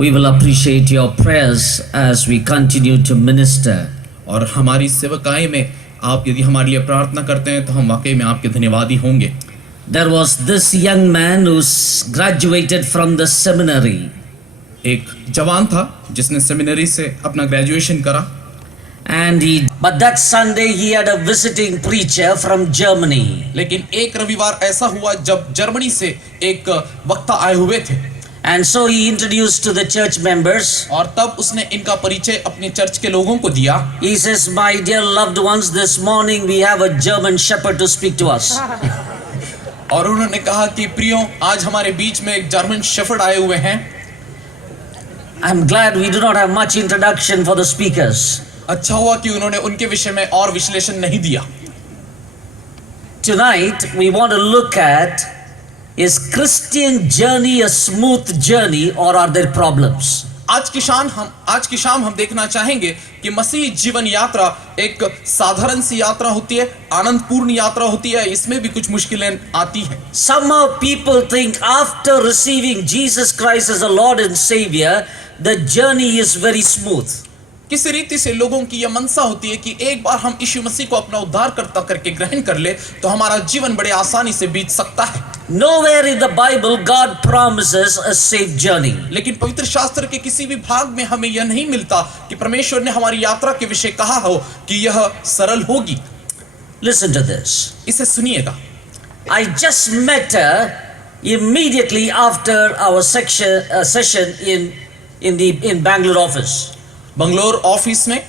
We will appreciate your prayers as we continue to minister. और हमारी सेवकाई में आप यदि हमारे लिए प्रार्थना करते हैं तो हम वाकई में आपके धन्यवादी होंगे। There was this young man who graduated from the seminary. एक जवान था जिसने सेमिनरी से अपना ग्रेजुएशन करा, but that Sunday he had a visiting preacher from Germany. लेकिन एक रविवार ऐसा हुआ जब जर्मनी से एक वक्ता आए हुए थे, and so he introduced to the church members. और तब उसने इनका परिचय अपने चर्च के लोगों को दिया। He says, my dear loved ones, this morning we have a German shepherd to speak to us. और उन्होंने कहा कि प्रियो, आज हमारे बीच में एक जर्मन शेफर्ड आए हुए हैं। I'm glad we do not have much introduction for the speakers. अच्छा हुआ कि उन्होंने उनके विषय में और विश्लेषण नहीं दिया। Tonight we want to look at, is Christian journey a smooth journey or are there problems? आज की शाम हम देखना चाहेंगे कि मसीह जीवन यात्रा एक साधारण सी यात्रा होती है, आनंदपूर्ण यात्रा होती है, इसमें भी कुछ मुश्किलें आती हैं। Somehow people think after receiving Jesus Christ as a Lord and Savior, the journey is very smooth. किसी रीति से लोगों की यह मनसा होती है कि एक बार हम यीशु मसीह को अपना उद्धारकर्ता करके ग्रहण कर ले तो हमारा जीवन बड़े आसानी से बीत सकता है। Nowhere in the Bible God promises a safe journey. लेकिन पवित्र शास्त्र के किसी भी भाग में हमें यह नहीं मिलता कि परमेश्वर ने हमारी यात्रा के विषय कहा हो कि यह सरल होगी। Listen to this. इसे सुनिएगा। I just met her immediately after our session in Bangalore office. Bangalore office में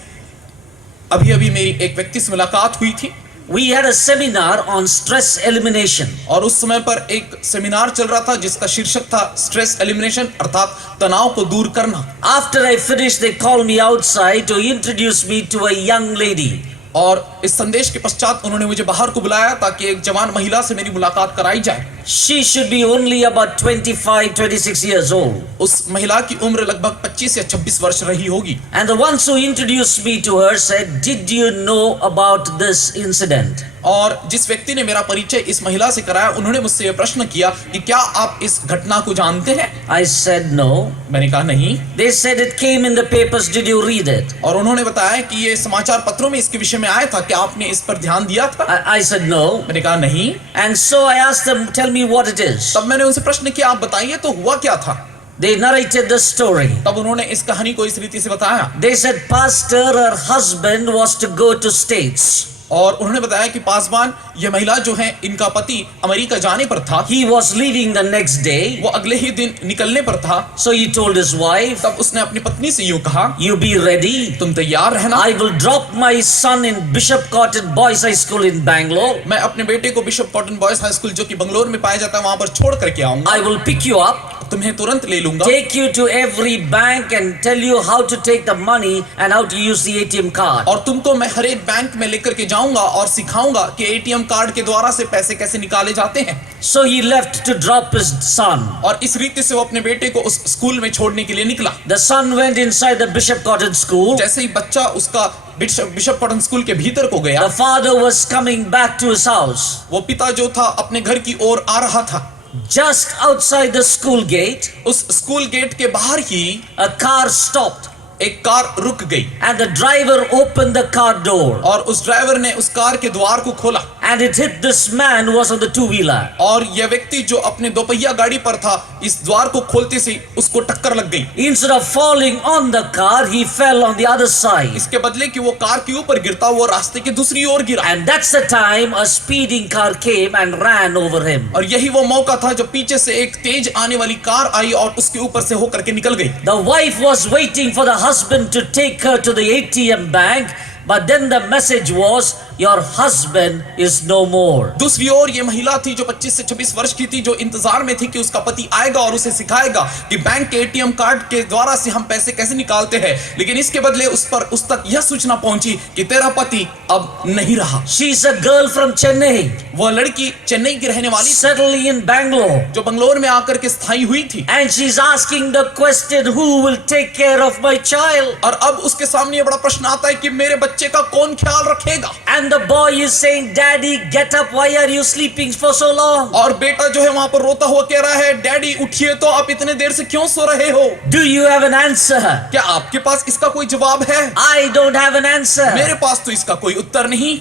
अभी मेरी एक व्यक्ति से मुलाकात हुई थी। We had a seminar on stress elimination. और उस समय पर एक सेमिनार चल रहा था जिसका शीर्षक था स्ट्रेस एलिमिनेशन, अर्थात तनाव को दूर करना। After I finished, they called me outside to introduce me to a young lady. और इस संदेश के पश्चात उन्होंने मुझे बाहर को बुलाया ताकि एक जवान महिला से मेरी मुलाकात कराई जाए। She should be only about 25-26 years old. उस महिला की उम्र लगभग 25 या 26 वर्ष रही होगी। And the ones who introduced me to her said, "Did you know about this incident?" और जिस व्यक्ति ने मेरा परिचय इस महिला से कराया, उन्होंने मुझसे यह प्रश्न किया कि क्या आप इस घटना को जानते हैं? I said no. मैंने कहा नहीं। They said it came in the papers. Did you read it? और उन्होंने बताया कि ये समाचार पत्रों में इसके विषय में आया था, क्या आपने इस पर ध्यान दिया था? I said no. मैंने कहा नहीं। And so I asked them, "Tell me what it is." तब मैंने उनसे प्रश्न किया, आप बताइए तो हुआ क्या था? They narrated the story. तब उन्होंने इस कहानी को इस रीति से बताया। They said pastor, her husband was to go to States. और उन्होंने बताया कि पासवान, यह महिला जो है, इनका पति अमेरिका जाने पर था। He was leaving the next day. वो अगले ही दिन निकलने पर था। So he told his wife, तब उसने अपनी पत्नी से यूं कहा, "You be ready. तुम तैयार रहना। I will drop my son in Bishop Cotton Boys High School in Bangalore. मैं अपने बेटे को bishop cotton boys high school जो कि बंगलोर में पाया जाता है वहां पर छोड़ करके आऊंगा। I will pick you up, तुम्हें तुरंत ले लूंगा, take you to every bank and tell you how to take the money and how to use the ATM card." और तुमको मैं हर एक बैंक में लेकर के जाऊंगा और सिखाऊंगा कि एटीएम कार्ड के द्वारा से पैसे कैसे निकाले जाते हैं। So he left to drop his son. और इस रीति से वो अपने बेटे को उस स्कूल में छोड़ने के लिए निकला। The son went inside the Bishop Cotton School. जैसे ही बच्चा उसका बिशप कॉटन स्कूल के भीतर को गया, The father was coming back to his house. वो पिता जो था अपने घर की ओर आ रहा था। Just outside the school gate, उस स्कूल गेट के बाहर ही a car stopped. एक कार रुक गई And the driver opened the car door. और उस ड्राइवर ने उस कार के द्वार को खोला And it hit this man who was on the two-wheeler. और यह व्यक्ति जो अपने दोपहिया गाड़ी पर था, इस द्वार को खोलते से उसको टक्कर लग गई। Instead of falling on the car, he fell on the other side. इसके बदले कि वो कार के ऊपर गिरता, वो रास्ते के दूसरी ओर गिरा। And that's the time a speeding car came and ran over him. और यही वो मौका था जब पीछे से एक तेज आने वाली कार आई और उसके ऊपर से होकर के निकल गई। The wife was waiting for the husband to take her to the ATM bank, but then the message was, "Your husband is no more." दूसरी ओर ये महिला थी जो 25 से 26 वर्ष की थी, जो इंतजार में थी कि उसका पति आएगा और उसे सिखाएगा कि बैंक के एटीएम कार्ड के द्वारा से हम पैसे कैसे निकालते हैं। लेकिन इसके बदले उस तक यह सूचना पहुंची कि तेरा पति अब नहीं रहा। She's a girl from Chennai, वह लड़की चेन्नई की रहने वाली, settling in Bangalore, जो बंगलोर में आकर के स्थायी हुई थी। and she's asking the question, "Who will take care of my child?" और अब उसके सामने ये बड़ा प्रश्न आता है कि मेरे बच्चे का कौन ख्याल रखेगा। And And the boy is saying, Daddy, get up, why are you sleeping for so long? और बेटा जो है वहां पर रोता हुआ कह रहा है, डैडी उठिए तो, आप इतने देर से क्यों सो रहे हो? Do you have an answer? क्या आपके पास इसका कोई जवाब है? I don't have an answer. मेरे पास तो इसका कोई उत्तर नहीं।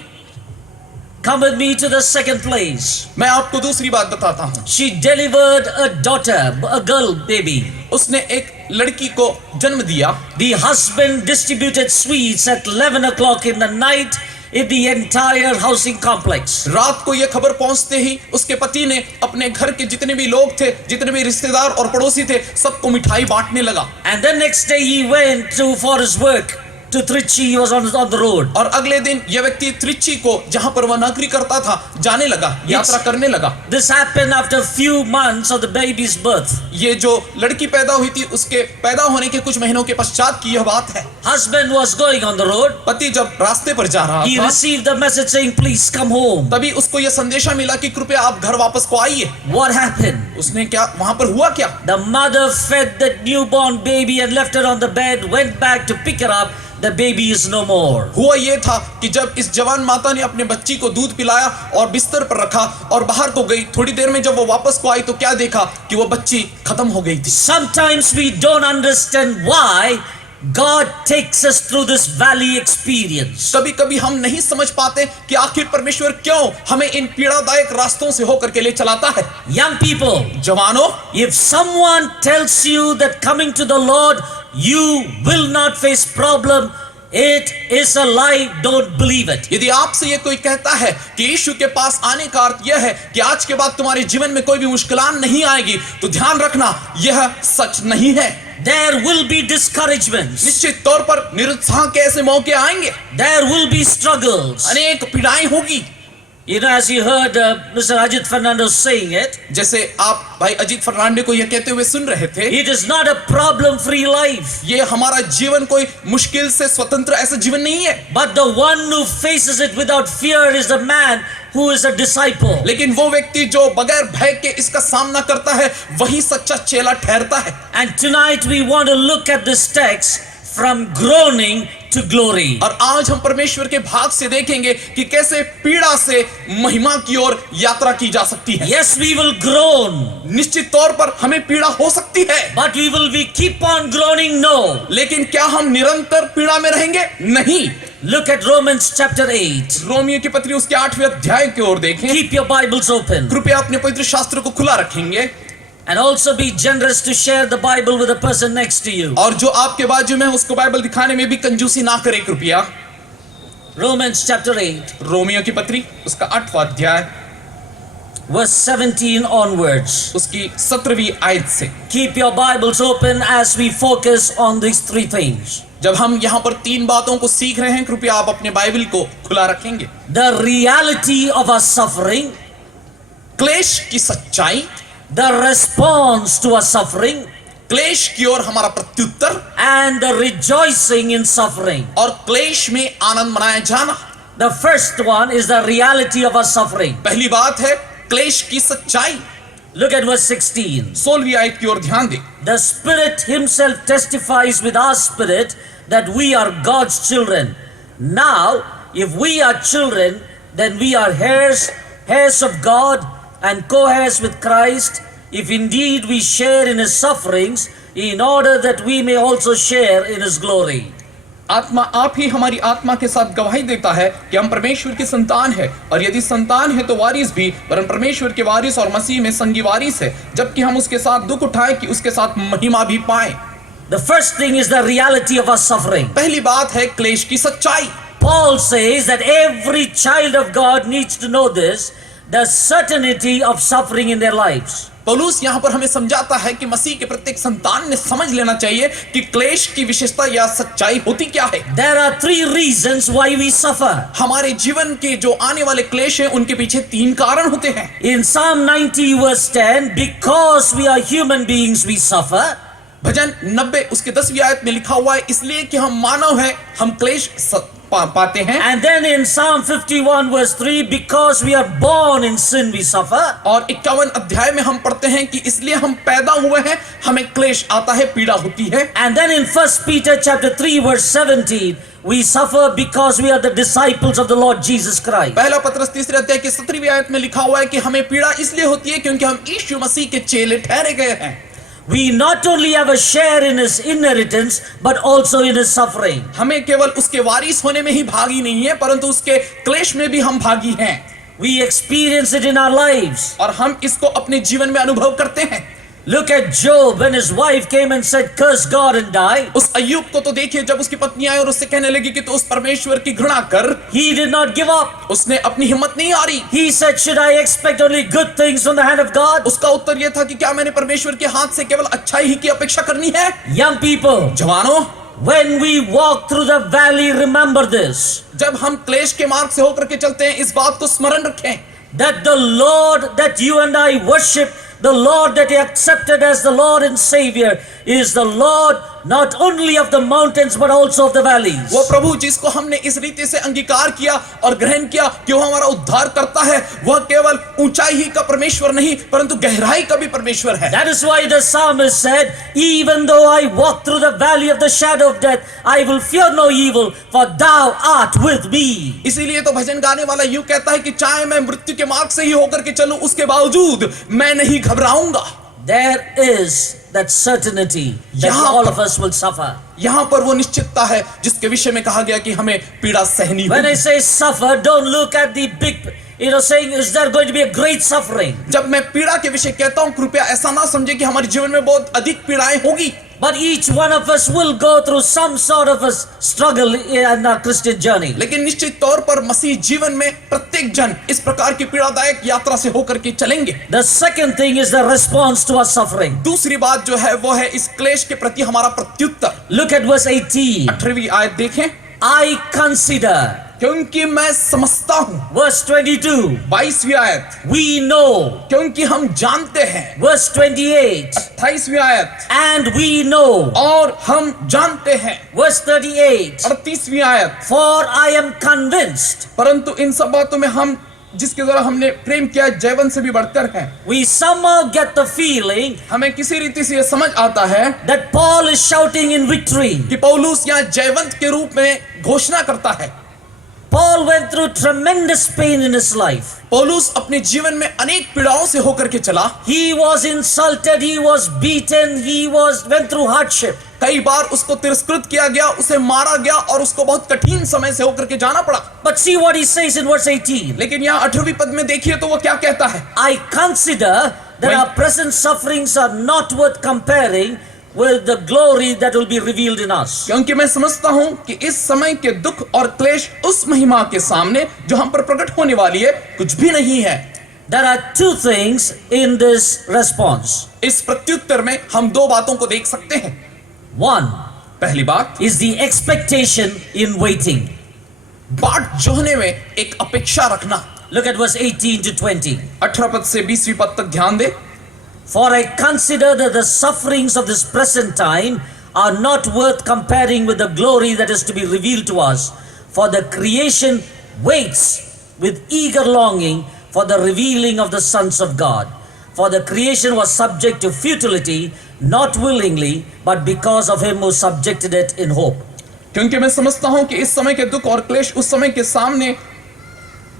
Come with me to the second place. मैं आपको दूसरी बात बताता हूँ। She delivered a daughter, a girl baby. उसने एक लड़की को जन्म दिया। The husband distributed sweets at 11 o'clock in the night in the entire housing complex. रात को यह खबर पहुंचते ही उसके पति ने अपने घर के जितने भी लोग थे, जितने भी रिश्तेदार और पड़ोसी थे, सबको मिठाई बांटने लगा। And the next day he went for his work to Trichy. He was on the road. और अगले दिन यह व्यक्ति त्रिची को, जहां पर वह नौकरी करता था, जाने लगा, यात्रा करने लगा। This happened after few months of the baby's birth. ये जो लड़की पैदा हुई थी उसके पैदा होने के कुछ महीनों के पश्चात की यह बात है। Husband was going on the road. पति जब रास्ते पर जा रहा He था, received the message saying, "Please come home." तभी उसको यह संदेशा मिला कि कृपया आप घर वापस को आइए। What happened? उसने क्या, वहां पर हुआ क्या? The mother fed that newborn baby and left her on the bed, went back to pick her up. The baby is no more. हुआ ये था कि जब इस जवान माता ने अपने बच्ची को दूध पिलाया और बिस्तर पर रखा और बाहर को गई, थोड़ी देर में जब वो वापस को आई तो क्या देखा कि वो बच्ची खत्म हो गई थी। Sometimes we don't understand why God takes us through this valley experience. कभी कभी हम नहीं समझ पाते कि आखिर परमेश्वर क्यों हमें इन पीड़ादायक रास्तों से होकर के ले चलाता है। Young people, जवानों, if someone tells you that coming to the Lord you will not face problem, it is a lie. Don't believe it. यदि आपसे ये कोई कहता है कि यीशु के पास आने का अर्थ यह है कि आज के बाद तुम्हारे जीवन में कोई भी मुश्किलात नहीं आएगी, तो ध्यान रखना, यह सच नहीं है। There will be discouragements. निश्चित तौर पर निरुत्साह के ऐसे मौके आएंगे, There will be struggles. अनेक पीड़ाएं होगी। You know, as you heard Mr. Ajit Fernandez saying it, जैसे आप भाई अजीत फर्नांडे को यह कहते हुए सुन रहे थे, it is not a problem-free life. ये हमारा जीवन कोई मुश्किल से स्वतंत्र ऐसा जीवन नहीं है, But the one who faces it without fear is the man who is a disciple. लेकिन वो व्यक्ति जो बगैर भय के इसका सामना करता है, वही सच्चा चेला ठहरता है। And tonight we want to look at this text from groaning to glory. और आज हम परमेश्वर के भाग से देखेंगे कि कैसे पीड़ा से महिमा की ओर यात्रा की जा सकती है। Yes, we will groan, निश्चित तौर पर हमें पीड़ा हो सकती है, but we keep on groaning? No. लेकिन क्या हम निरंतर पीड़ा में रहेंगे? नहीं। Look at Romans chapter 8. Romeo की पत्री उसके 8वें अध्याय की ओर देखें। Keep your Bibles open. कृपया अपने पवित्र शास्त्र को खुला रखेंगे And also be generous to share the Bible with the person next to you. और जो आपके बाजू में है उसको बाइबल दिखाने में भी कंजूसी ना करे कृपया। Romans chapter 8, रोमियो की पत्री उसका 8वां अध्याय verse 17 onwards. उसकी 17वीं आयत से। Keep your Bibles open as we focus on these three things. जब हम यहाँ पर 3 बातों को सीख रहे हैं, कृपया आप अपने बाइबल को खुला रखेंगे। The reality of our suffering, क्लेश की सच्चाई, the response to our suffering, क्लेश की ओर हमारा प्रत्युत्तर, and the rejoicing in suffering. और क्लेश में आनंद मनाया जाना। The first one is the reality of our suffering. पहली बात है क्लेश की सच्चाई। Look at verse 16. 16वीं आयत की ओर ध्यान दें। The Spirit Himself testifies with our spirit that we are God's children. Now, if we are children, then we are heirs, heirs of God, and co-heirs with Christ, if indeed we share in His sufferings, in order that we may also share in His glory. आत्मा आप ही हमारी आत्मा के साथ गवाही देता है कि हम परमेश्वर की संतान है, और यदि संतान है तो वारिस भी, वरन परमेश्वर के वारिस और मसीह में संगी वारिस है, जबकि हम उसके साथ दुख उठाएं कि उसके साथ महिमा भी पाएं। The first thing is the reality of our suffering. पहली बात है क्लेश की सच्चाई। Paul says that every child of God needs to know this, the certainty of suffering in their lives. पौलुस यहाँ पर हमें समझाता है कि मसीह के प्रत्येक संतान ने समझ लेना चाहिए कि क्लेश की विशेषता या सच्चाई होती क्या है। There are 3 reasons why we suffer. हमारे जीवन के जो आने वाले क्लेश हैं उनके पीछे 3 कारण होते हैं। In Psalm 90 verse 10, because we are human beings we suffer. भजन 90 उसके 10वीं आयत में लिखा हुआ है, इसलिए कि हम मानव हैं, हम क्लेश पाते हैं। And then in Psalm 51 verse 3, because we are born in sin we suffer. और 51 अध्याय में हम पढ़ते हैं कि इसलिए हम पैदा हुए हैं, हमें क्लेश आता है, पीड़ा होती है। And then in 1 Peter chapter 3 verse 17, we suffer because we are the disciples of the Lord Jesus Christ. पहला पत्रस 3 अध्याय की 17वीं आयत में लिखा हुआ है कि हमें पीड़ा इसलिए होती है क्योंकि हम यीशु मसीह के चेले ठहरे गए हैं। We not only have a share in his inheritance, but also in his suffering. हमें केवल उसके वारिस होने में ही भागी नहीं है, परंतु उसके क्लेश में भी हम भागी हैं। We experience it in our lives. और हम इसको अपने जीवन में अनुभव करते हैं। Look at Job when his wife came and said, curse God and die. उस अय्यूब को तो देखिए, जब उसकी पत्नी आई और उससे कहने लगी कि तू उस परमेश्वर की घृणा कर, He did not give up. उसने अपनी हिम्मत नहीं हारी। He said, should I expect only good things from the hand of God? उसका उत्तर यह था कि क्या मैंने परमेश्वर के हाथ से केवल अच्छाई ही की अपेक्षा करनी है? Young people, जवानों, when we walk through the valley, remember this, जब हम क्लेश के मार्ग से होकर के चलते हैं, इस बात को स्मरण रखें that the Lord that you and I worship, the Lord that He accepted as the Lord and Savior, is the Lord not only of the mountains but also of the valleys. वो प्रभु जिसको हमने इस रीति से अंगीकार किया और ग्रहण किया कि वो हमारा उद्धार करता है, वह केवल ऊंचाई ही का परमेश्वर नहीं परंतु गहराई का भी परमेश्वर है। That is why the psalmist said, even though I walk through the valley of the shadow of death, I will fear no evil, for thou art with me. इसीलिए तो भजन गाने वाला यूं कहता है कि चाहे मैं मृत्यु के मार्ग से ही होकर के चलूं, उसके बावजूद मैं नहीं घबराऊंगा। There is that certainty that all of us will suffer. यहाँ पर वो निश्चितता है जिसके विषय में कहा गया कि हमें पीड़ा सहनी When I होगी। say suffer, don't look at the big, saying, is there going to be a great suffering? जब मैं पीड़ा के विषय कहता हूँ, कृपया ऐसा ना समझे कि हमारे जीवन में बहुत अधिक पीड़ाएं होगी। But each one of us will go through some sort of a struggle in our Christian journey. लेकिन निश्चित तौर पर मसीह जीवन में प्रत्येक जन इस प्रकार की पीड़ादायक यात्रा से होकर के चलेंगे। The second thing is the response to our suffering. दूसरी बात जो है वो है इस क्लेश के प्रति हमारा प्रत्युत्तर। Look at verse 18. 18वीं आयत देखें। I consider. क्योंकि मैं समझता हूँ। Verse 22. 22वीं आयत। We know. क्योंकि हम जानते हैं। Verse 28. 28वीं आयत। And we know. और हम जानते हैं। Verse 38. 38वीं आयत। For I am convinced. परंतु इन सब बातों में हम जिसके द्वारा हमने प्रेम किया जैवन से भी बढ़कर है। We somehow get the feeling हमें किसी रीति से यह समझ आता है that Paul is shouting in victory. कि पौलुस यहाँ जयवंत के रूप में घोषणा करता है। Paul went through tremendous pain in his life. पौलुस अपने जीवन में अनेक पीड़ाओं से होकर के चला। He was insulted, he was beaten, he went through hardship. कई बार उसको तिरस्कृत किया गया, उसे मारा गया और उसको बहुत कठिन समय से होकर के जाना पड़ा। But see what he says in verse 18. लेकिन यहाँ 18वीं पद में देखिए तो वो क्या कहता है। I consider that our present sufferings are not worth comparing with the glory that will be revealed in us. क्योंकि मैं समझता हूँ कि इस समय के दुख और क्लेश उस महिमा के सामने जो हम पर प्रकट होने वाली है कुछ भी नहीं है। There are two things in this response. इस प्रत्युत्तर में हम दो बातों को देख सकते हैं। One पहली बात is the expectation in waiting. बाट जोहने में एक अपेक्षा रखना। Look at verse 18 to 20. 18 पद से 20वीं पद तक ध्यान दे। For I consider that the sufferings of this present time are not worth comparing with the glory that is to be revealed to us. For the creation waits with eager longing for the revealing of the sons of God. For the creation was subject to futility, not willingly, but because of him who subjected it in hope. क्योंकि मैं समझता हूं कि इस समय के दुख और क्लेश उस समय के सामने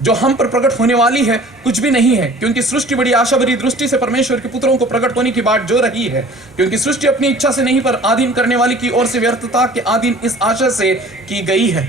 जो हम पर प्रकट होने वाली है कुछ भी नहीं है, क्योंकि सृष्टि बड़ी आशा भरी दृष्टि से परमेश्वर के पुत्रों को प्रकट होने की बाट जो रही है। क्योंकि सृष्टि अपनी इच्छा से नहीं पर आधीन करने वाली की ओर से व्यर्थता के आधीन इस आशा से की गई है।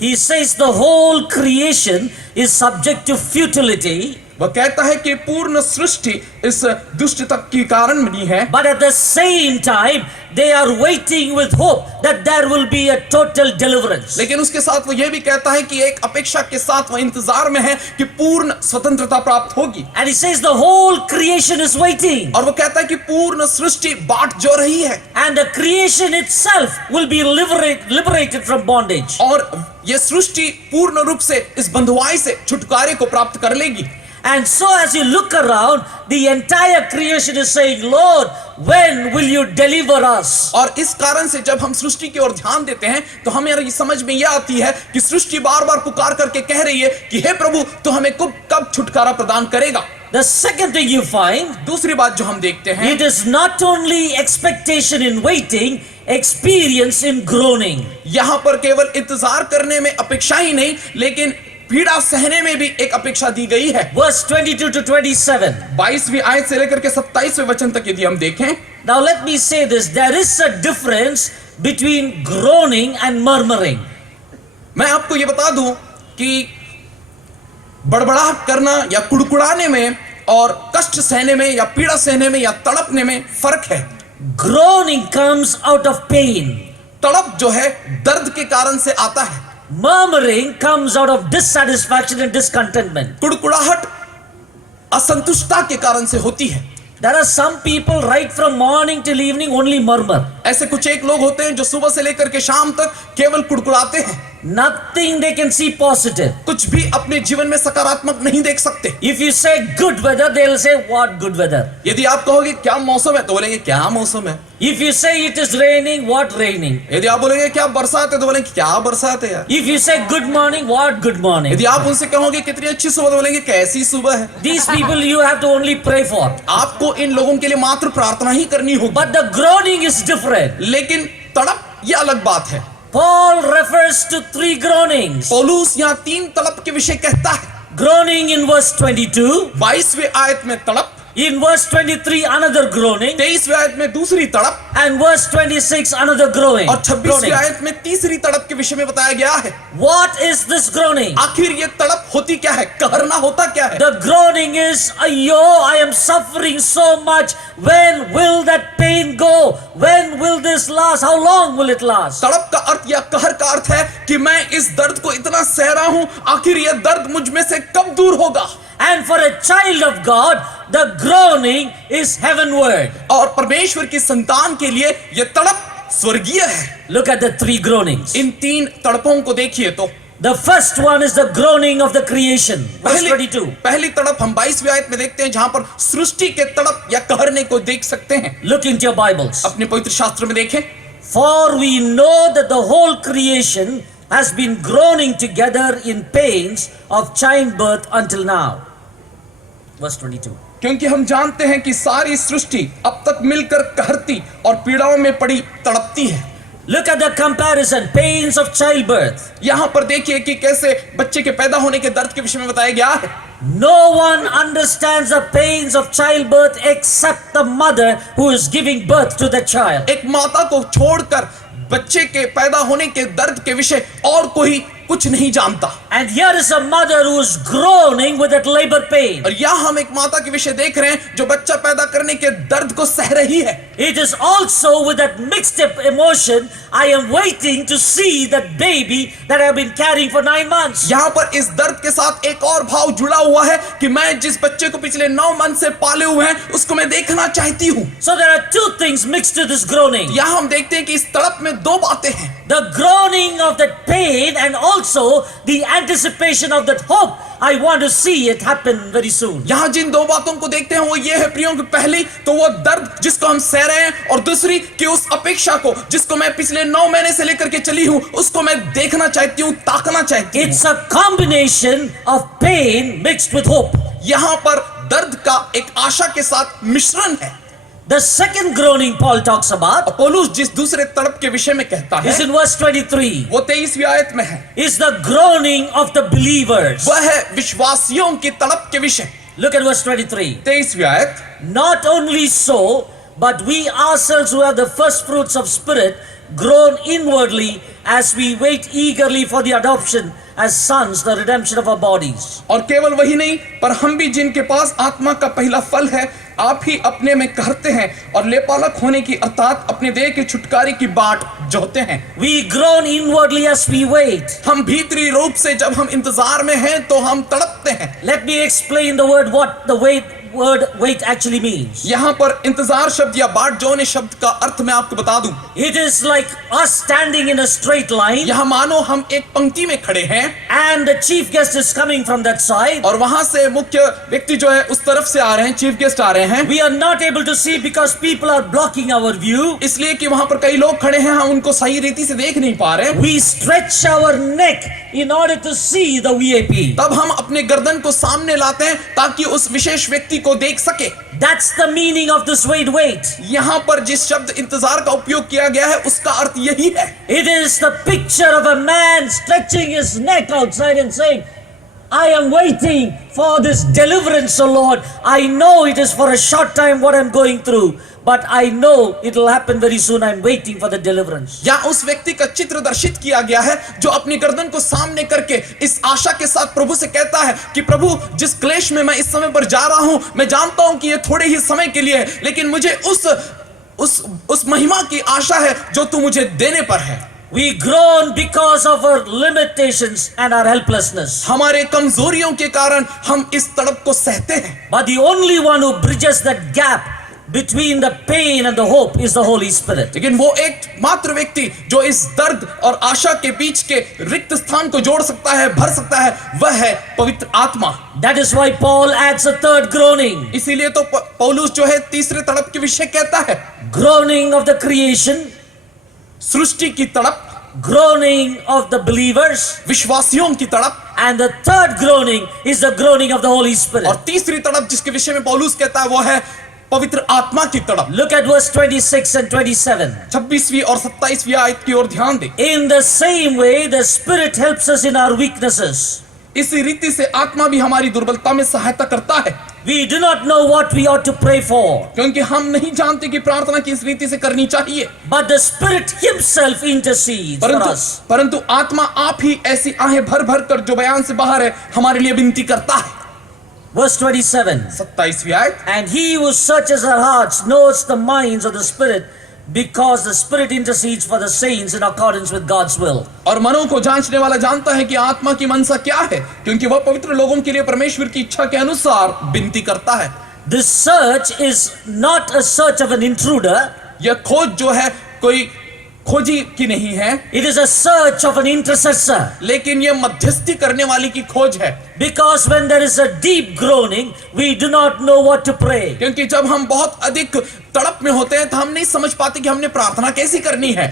He says the whole creation is subject to futility. वह कहता है कि पूर्ण सृष्टि इस दुष्टता के कारण बनी है। But at the same time, they are waiting with hope that there will be a total deliverance. लेकिन उसके साथ वो ये भी कहता है कि एक अपेक्षा के साथ वह इंतजार में है कि पूर्ण स्वतंत्रता प्राप्त होगी। And he says the whole creation is waiting. और वो कहता है कि पूर्ण सृष्टि बाट जो रही है। And the creation itself will be liberated from bondage. और ये सृष्टि पूर्ण रूप से इस बंधुआई से छुटकारे को प्राप्त कर लेगी। And so as you look around, the entire creation is saying, Lord, when will you deliver us? और इस कारण से जब हम सृष्टि की ओर ध्यान देते हैं तो हमें ये समझ में यह आती है कि सृष्टि बार बार पुकार करके कह रही है कि हे प्रभु तू हमें कब छुटकारा प्रदान करेगा। The second thing you find, दूसरी बात जो हम देखते हैं, it is not only expectation in waiting, experience in groaning. यहां पर केवल इंतजार करने में अपेक्षा ही नहीं, लेकिन पीड़ा सहने में भी एक अपेक्षा दी गई है। Verse 22 to 27. 22वीं आयत से लेकर के 27वें वचन तक यदि हम देखें, Now let me say this, there is a difference between groaning and murmuring. मैं आपको ये बता दूं कि बड़बड़ाहट करना या कुड़कुड़ाने में और कष्ट सहने में या पीड़ा सहने में या तड़पने में फर्क है। Groaning comes out of pain. तड़प जो है दर्द के कारण से आता है, Murmuring comes out of dissatisfaction and discontentment. कुड़कुड़ाहट असंतुष्टता के कारण से होती है। There are some people right from morning till evening only murmur. ऐसे कुछ एक लोग होते हैं जो सुबह से लेकर के शाम तक केवल कुड़कुड़ाते हैं, Nothing they can see positive. कुछ भी अपने जीवन में सकारात्मक नहीं देख सकते। If you say good weather, they'll say what good weather. यदि आप कहोगे क्या मौसम है तो बोलेंगे क्या मौसम है। If you say it is raining, what raining. यदि आप बोलेंगे क्या बरसात है तो बोलेंगे क्या बरसात है यार। If you say good morning, what good morning. यदि आप उनसे कहोगे कितनी अच्छी सुबह तो बोलेंगे कैसी सुबह है। These people you have to only pray for. आपको इन लोगों के लिए मात्र प्रार्थना ही करनी होगी। But the groaning is different. लेकिन तड़प ये अलग बात है। Paul refers to 3 groanings. पौलुस यहाँ 3 तड़प के विषय कहता है। Groaning in verse 22. 22वें आयत में तड़प, In verse 23, another groaning. 23वें आयत में दूसरी तड़प, And verse 26, another groaning. और 26वें आयत में तीसरी तड़प के विषय में बताया गया है। What is this groaning? आखिर ये तड़प होती क्या है, कहरना होता क्या है। The groaning is, Ayyo, I am suffering so much. When will that pain go? When will this last? How long will it last? तड़प का अर्थ या कहर का अर्थ है कि मैं इस दर्द को इतना सह रहा हूं, आखिर ये दर्द मुझ में से कब दूर होगा। And for a child of God, the groaning is heavenward. और परमेश्वर की संतान के लिए ये तड़प स्वर्गीय है। Look at the 3 groanings. इन 3 तड़पों को देखिए तो The first one is the groaning of the creation. Verse 22. पहली तड़प हम 22वीं आयत में देखते हैं, जहां पर सृष्टि के तड़प या कहरने को देख सकते हैं। Look into your Bibles. अपने पवित्र शास्त्र में देखें, For we know that the whole creation has been groaning together in pains of childbirth until now. Verse 22. क्योंकि हम जानते हैं कि सारी सृष्टि अब तक मिलकर कहरती और पीड़ाओं में पड़ी तड़पती है। Look at the comparison, pains of childbirth. यहां पर देखिए कि कैसे बच्चे के पैदा होने के दर्द के विषय में बताया गया है। No one understands the pains of childbirth except the mother who is giving birth to the child. एक माता को छोड़कर बच्चे के पैदा होने के दर्द के विषय और कोई कुछ नहीं जानता। And here is a mother who is groaning with that labor pain. और यहाँ हम एक माता के विषय देख रहे हैं जो बच्चा पैदा करने के दर्द को सह रही है। It is also with that mixed up emotion, I am waiting to see that baby that I have been carrying for 9 months. यहाँ पर इस दर्द के साथ एक और भाव जुड़ा हुआ है कि मैं जिस बच्चे को पिछले 9 मंथ से पाले हुए हैं उसको मैं देखना चाहती हूँ। So there are 2 things mixed to this groaning. यहाँ हम देखते हैं कि इस तड़प में 2 बातें हैं। The groaning of that pain and also the anticipation of that hope. I want to see it happen very soon. यहाँ जिन 2 बातों को देखते हैं वो ये है प्रियों कि पहली तो वो दर्द जिसको हम सह रहे हैं, और दूसरी कि उस अपेक्षा को जिसको मैं पिछले 9 महीने से लेकर के चली हूँ उसको मैं देखना चाहती हूँ, ताकना चाहती हूँ। It's a combination of pain mixed with hope. यहाँ पर दर्द का एक आशा के साथ मिश्रण है। The second groaning Paul talks about पौलुस जिस दूसरे तड़प के विषय में कहता है is in verse 23. वो 23वीं आयत में है। Is the groaning of the believers. वह है विश्वासियों की तड़प के विषय। Look at verse 23. 23वीं आयत, Not only so, but we ourselves who have the first fruits of spirit groan inwardly as we wait eagerly for the adoption as sons, the redemption of our bodies. और केवल वही नहीं पर हम भी जिनके पास आत्मा का पहला फल है आप ही अपने में कहते हैं और लेपालक होने की अर्थात अपने देह के छुटकारे की बाट जोहते हैं। We groan inwardly as we wait. हम भीतरी रूप से जब हम इंतजार में हैं तो हम तड़पते हैं। Let me explain the word wait actually means. यहाँ पर इंतजार शब्द या बाट जोने शब्द का अर्थ मैं आपको बता दूं। It is like us standing in a straight line यहाँ मानो हम एक पंक्ति में खड़े हैं and the chief guest is coming from that side. और वहां से मुख्य व्यक्ति जो है उस तरफ से आ रहे हैं, चीफ गेस्ट आ रहे हैं। We are not able to see because people are blocking our view. इसलिए कि वहां पर कई लोग खड़े हैं, हम उनको सही रीति से देख नहीं पा रहे। We stretch our neck in order to see the VIP. तब हम अपने गर्दन को सामने लाते हैं ताकि उस विशेष व्यक्ति को देख सके। That's the meaning of this wait. यहाँ पर जिस शब्द इंतजार का उपयोग किया गया है उसका अर्थ यही है। It is the picture of a man stretching his neck outside and saying, I am waiting for this deliverance, O Lord. I know it is for a short time what I'm going through, but I know it will happen very soon. I'm waiting for the deliverance. या उस व्यक्ति का चित्र दर्शित किया गया है जो अपनी गर्दन को सामने करके इस आशा के साथ प्रभु से कहता है कि प्रभु, जिस क्लेश में मैं इस समय पर जा रहा हूं, मैं जानता हूं कि ये थोड़े ही समय के लिए है, लेकिन मुझे उस महिमा की आशा है जो तू मुझे देने पर है। We groan because of our limitations and our helplessness. हमारे कमजोरियों के कारण हम इस तड़प को सहते हैं। But the only one who bridges that gap between the pain and the hope is the Holy Spirit. लेकिन वो एक मात्र व्यक्ति जो इस दर्द और आशा के बीच के रिक्त स्थान को जोड़ सकता है, भर सकता है, वह है पवित्र आत्मा। That is why Paul adds a third groaning. इसीलिए तो पौलुस जो है तीसरे तड़प के विषय कहता है। Groaning of the creation, सृष्टि की तड़प, groaning of the believers, विश्वासियों की तड़प, and the third groaning is the groaning of the Holy Spirit. और तीसरी तड़प जिसके विषय में पौलुस कहता है वो है पवित्र आत्मा की तड़प। Look at verse 26 and 27. 26वीं और 27वीं आयत की ओर ध्यान दें। In the same way, the Spirit helps us in our weaknesses. इसी रीति से आत्मा भी हमारी दुर्बलता में सहायता करता है। We do not know what we ought to pray for, क्योंकि हम नहीं जानते कि प्रार्थना किस रीति से करनी चाहिए। but the Spirit Himself intercedes for us. परंतु आत्मा आप ही ऐसी आहें भर भर कर जो बयान से बाहर है हमारे लिए विनती करता है। Verse 27. 27वीं आयत। And He who searches our hearts knows the minds of the Spirit, because the Spirit intercedes for the saints in accordance with God's will. और मनों को जांचने वाला जानता है कि आत्मा की मनसा क्या है, क्योंकि वह पवित्र लोगों के लिए परमेश्वर की इच्छा के अनुसार विनती करता है। This search is not a search of an intruder. यह खोज जो है कोई खोजी की नहीं है, It is a search of an intercessor. लेकिन यह मध्यस्थी करने वाली की खोज है। Because when there is a deep groaning, we do not know what to pray. क्योंकि जब हम बहुत अधिक तड़प में होते हैं तो हम नहीं समझ पाते कि हमने प्रार्थना कैसी करनी है।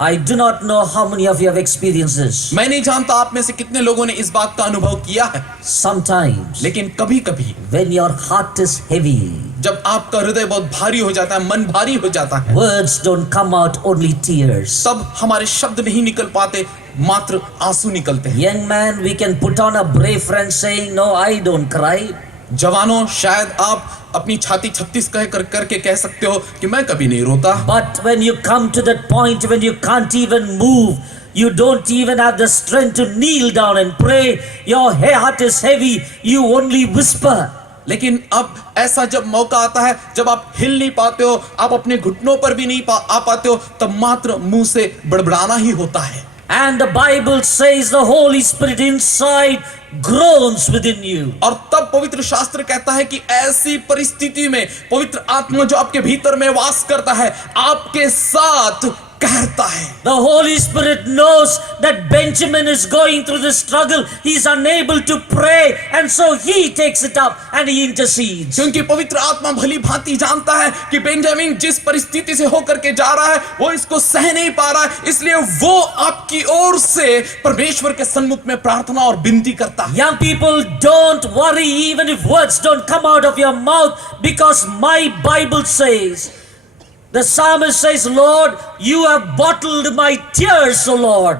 I do not know how many of you have experienced this. मैं नहीं जानता आप में से कितने लोगों ने इस बात का अनुभव किया है, Sometimes, लेकिन कभी कभी when your heart is heavy, जब आपका हृदय बहुत भारी हो जाता है, मन भारी हो जाता है, words don't come out, only tears. तब हमारे शब्द नहीं निकल पाते, मात्र आंसू निकलते हैं। Young man, we can put on a brave front saying, no, I don't cry. जवानों, शायद आप अपनी छाती 36 करके कह सकते हो कि मैं कभी नहीं रोता। But when you come to that point when you can't even move, you don't even have the strength to kneel down and pray, your heart is heavy, you only whisper. लेकिन अब ऐसा जब मौका आता है जब आप हिल नहीं पाते हो, आप अपने घुटनों पर भी नहीं आ पाते हो, तब मात्र मुंह से बड़बड़ाना ही होता है। And the Bible says the Holy Spirit inside groans within you. और तब पवित्र शास्त्र कहता है कि ऐसी परिस्थिति में पवित्र आत्मा जो आपके भीतर में वास करता है, आपके साथ कहता है। The Holy Spirit knows that Benjamin is going through this struggle. He's unable to pray, and so he takes it up and he intercedes. क्योंकि पवित्र आत्मा भली भांति जानता है कि बेंजामिन जिस परिस्थिति से होकर के जा रहा है वो इसको सह नहीं पा रहा है, इसलिए वो आपकी ओर से परमेश्वर के सन्मुख में प्रार्थना और विनती करता है। Young people, don't worry even if words don't come out of your mouth, because my Bible says, the psalmist says, Lord, you have bottled my tears, O Lord.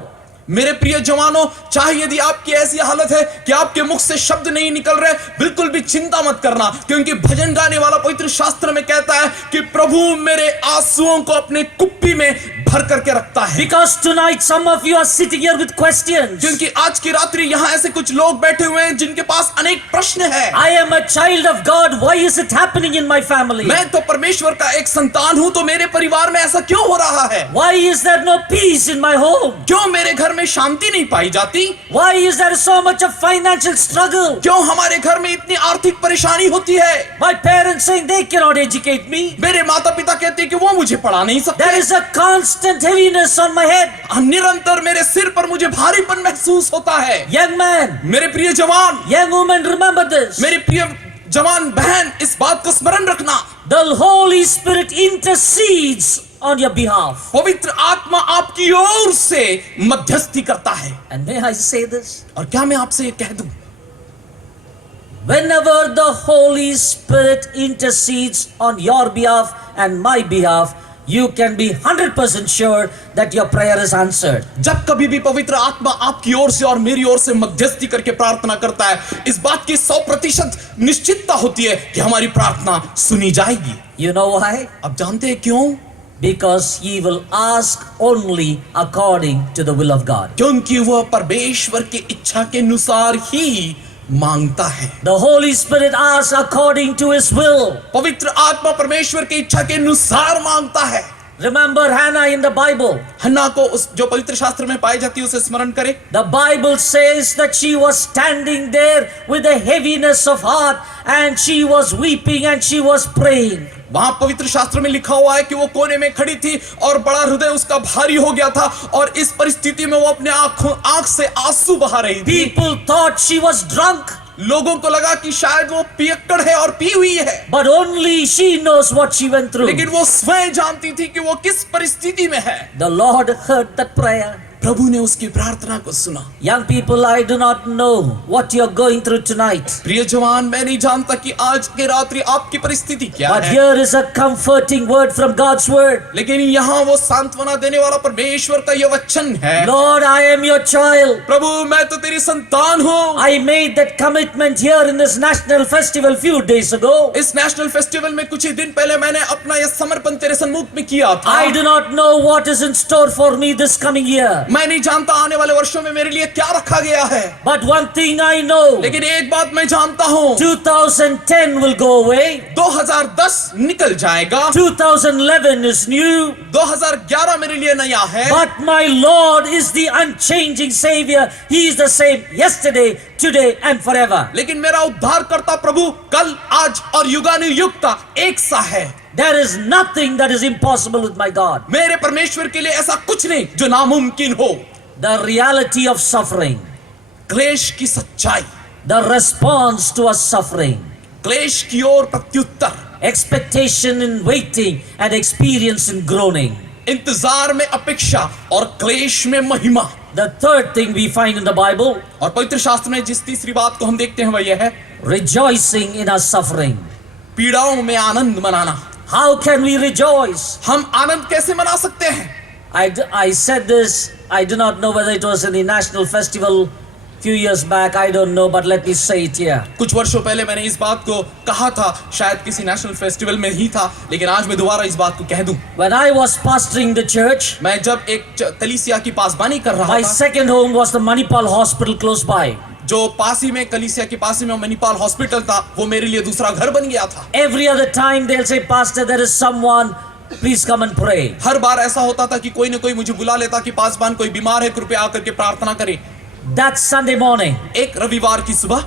मेरे प्रिय जवानों, चाहे यदि आपकी ऐसी हालत है कि आपके मुख से शब्द नहीं निकल रहे, बिल्कुल भी चिंता मत करना, क्योंकि भजन गाने वाला पवित्र शास्त्र में कहता है कि प्रभु मेरे आंसुओं को अपने कुप्पी में भर करके रखता है। Because tonight some of you are sitting here with questions. क्योंकि आज की रात्रि यहाँ ऐसे कुछ लोग बैठे हुए हैं जिनके पास अनेक प्रश्न हैं। I am a child of God. Why is it happening in my family? मैं तो परमेश्वर का एक संतान हूँ, तो मेरे परिवार में ऐसा क्यों हो रहा है? Why is there no peace in my home? क्यों मेरे घर में शांति नहीं पाई जाती? Why is there so much of financial struggle? क्यों हमारे घर में इतनी आर्थिक परेशानी होती है? My parents saying they cannot educate me. मेरे माता पिता कहते हैं कि वो मुझे पढ़ा नहीं सकते। There is a constant heaviness on my head. निरंतर मेरे सिर पर मुझे भारीपन महसूस होता है। Young man, मेरे प्रिय जवान, young woman, remember this. मेरी प्रिय जवान बहन, इस बात को स्मरण रखना, The Holy Spirit intercedes on your behalf. पवित्र आत्मा आपकी ओर से मध्यस्थी करता है। And may I say this? और क्या मैं आपसे ये कह दूं, Whenever the Holy Spirit intercedes on your behalf and my behalf, you can be 100% sure that your prayer is answered. जब कभी भी पवित्र आत्मा आपकी ओर से और मेरी ओर से मध्यस्थी करके प्रार्थना करता है, इस बात की 100% निश्चितता होती है कि हमारी प्रार्थना सुनी जाएगी। You know why? अब जानते हैं क्यों? Because he will ask only according to the will of God. क्योंकि वह परमेश्वर की इच्छा के अनुसार ही मांगता है। The Holy Spirit asks according to his will. पवित्र आत्मा परमेश्वर की इच्छा के अनुसार मांगता है। Remember Hannah in the Bible. हन्ना को उस जो पवित्र शास्त्र में पाई जाती है उसे स्मरण करें। The Bible says that she was standing there with a heaviness of heart and she was weeping and she was praying. वहां पवित्र शास्त्र में लिखा हुआ है कि वो कोने में खड़ी थी और बड़ा हृदय उसका भारी हो गया था और इस परिस्थिति में वो अपने आंख से आंसू बहा रही थी। People thought she was drunk. लोगों को लगा कि शायद वो पियक्कड़ है और पी हुई है, But only she knows what she went through. लेकिन वो स्वयं जानती थी कि वो किस परिस्थिति में है। The Lord heard that prayer. प्रभु ने उसकी प्रार्थना को सुना। Young people, I do not know what you're going through tonight. प्रिय जवान, मैं नहीं जानता कि आज के रात्रि आपकी परिस्थिति क्या But है, here is a comforting word from God's word. लेकिन यहाँ वो सांत्वना देने वाला परमेश्वर का यह वचन है। Lord, I am your child. प्रभु, मैं तो तेरी संतान हूँ। I made that commitment here in this national festival few days ago. इस नेशनल फेस्टिवल में कुछ ही दिन पहले मैंने अपना यह समर्पण तेरे सम्मुख में किया था। I do not know what is in store for me this coming year. मैं नहीं जानता आने वाले वर्षों में मेरे लिए क्या रखा गया है, But one thing I know, लेकिन एक बात मैं जानता हूँ, 2010 will go away. 2010 निकल जाएगा, 2011 is new. 2011 मेरे लिए नया है। But my Lord is the unchanging Savior. He is the same yesterday, today and forever. लेकिन मेरा उद्धारकर्ता प्रभु कल, आज और युगानुयुग का एक सा है। There is nothing that is impossible with my God. मेरे परमेश्वर के लिए ऐसा कुछ नहीं जो नामुमकिन हो। The reality of suffering, क्लेश की सच्चाई, the response to a suffering, क्लेश की ओर प्रत्युत्तर, expectation in waiting and experience in groaning. इंतजार में अपेक्षा और क्लेश में महिमा। The third thing we find in the Bible, और पवित्र शास्त्र में जिस तीसरी बात को हम देखते हैं वह यह है, rejoicing in our suffering. पीड़ाओं में आनंद मनाना। How can we rejoice? हम आनंद कैसे मना सकते हैं? I said this, I do not know whether it was in the national festival few years back, I don't know, but let me say it here. कुछ वर्षों पहले मैंने इस बात को कहा था, शायद किसी नेशनल फेस्टिवल में ही था, लेकिन आज मैं दोबारा इस बात को कह दूं। When I was pastoring the church, मैं जब एक कलीसिया की पासबानी कर रहा my था, second home was the Manipal Hospital close by. जो पास ही में कलीसिया के पास ही में मणिपाल हॉस्पिटल था, वो मेरे लिए दूसरा घर बन गया था। Every other time they'll say, Pastor, there is someone, please come and pray. हर बार ऐसा होता था कि कोई न कोई मुझे बुला लेता कि पासबान कोई बीमार है, कृपया आकर के प्रार्थना करें। That Sunday morning, एक रविवार की सुबह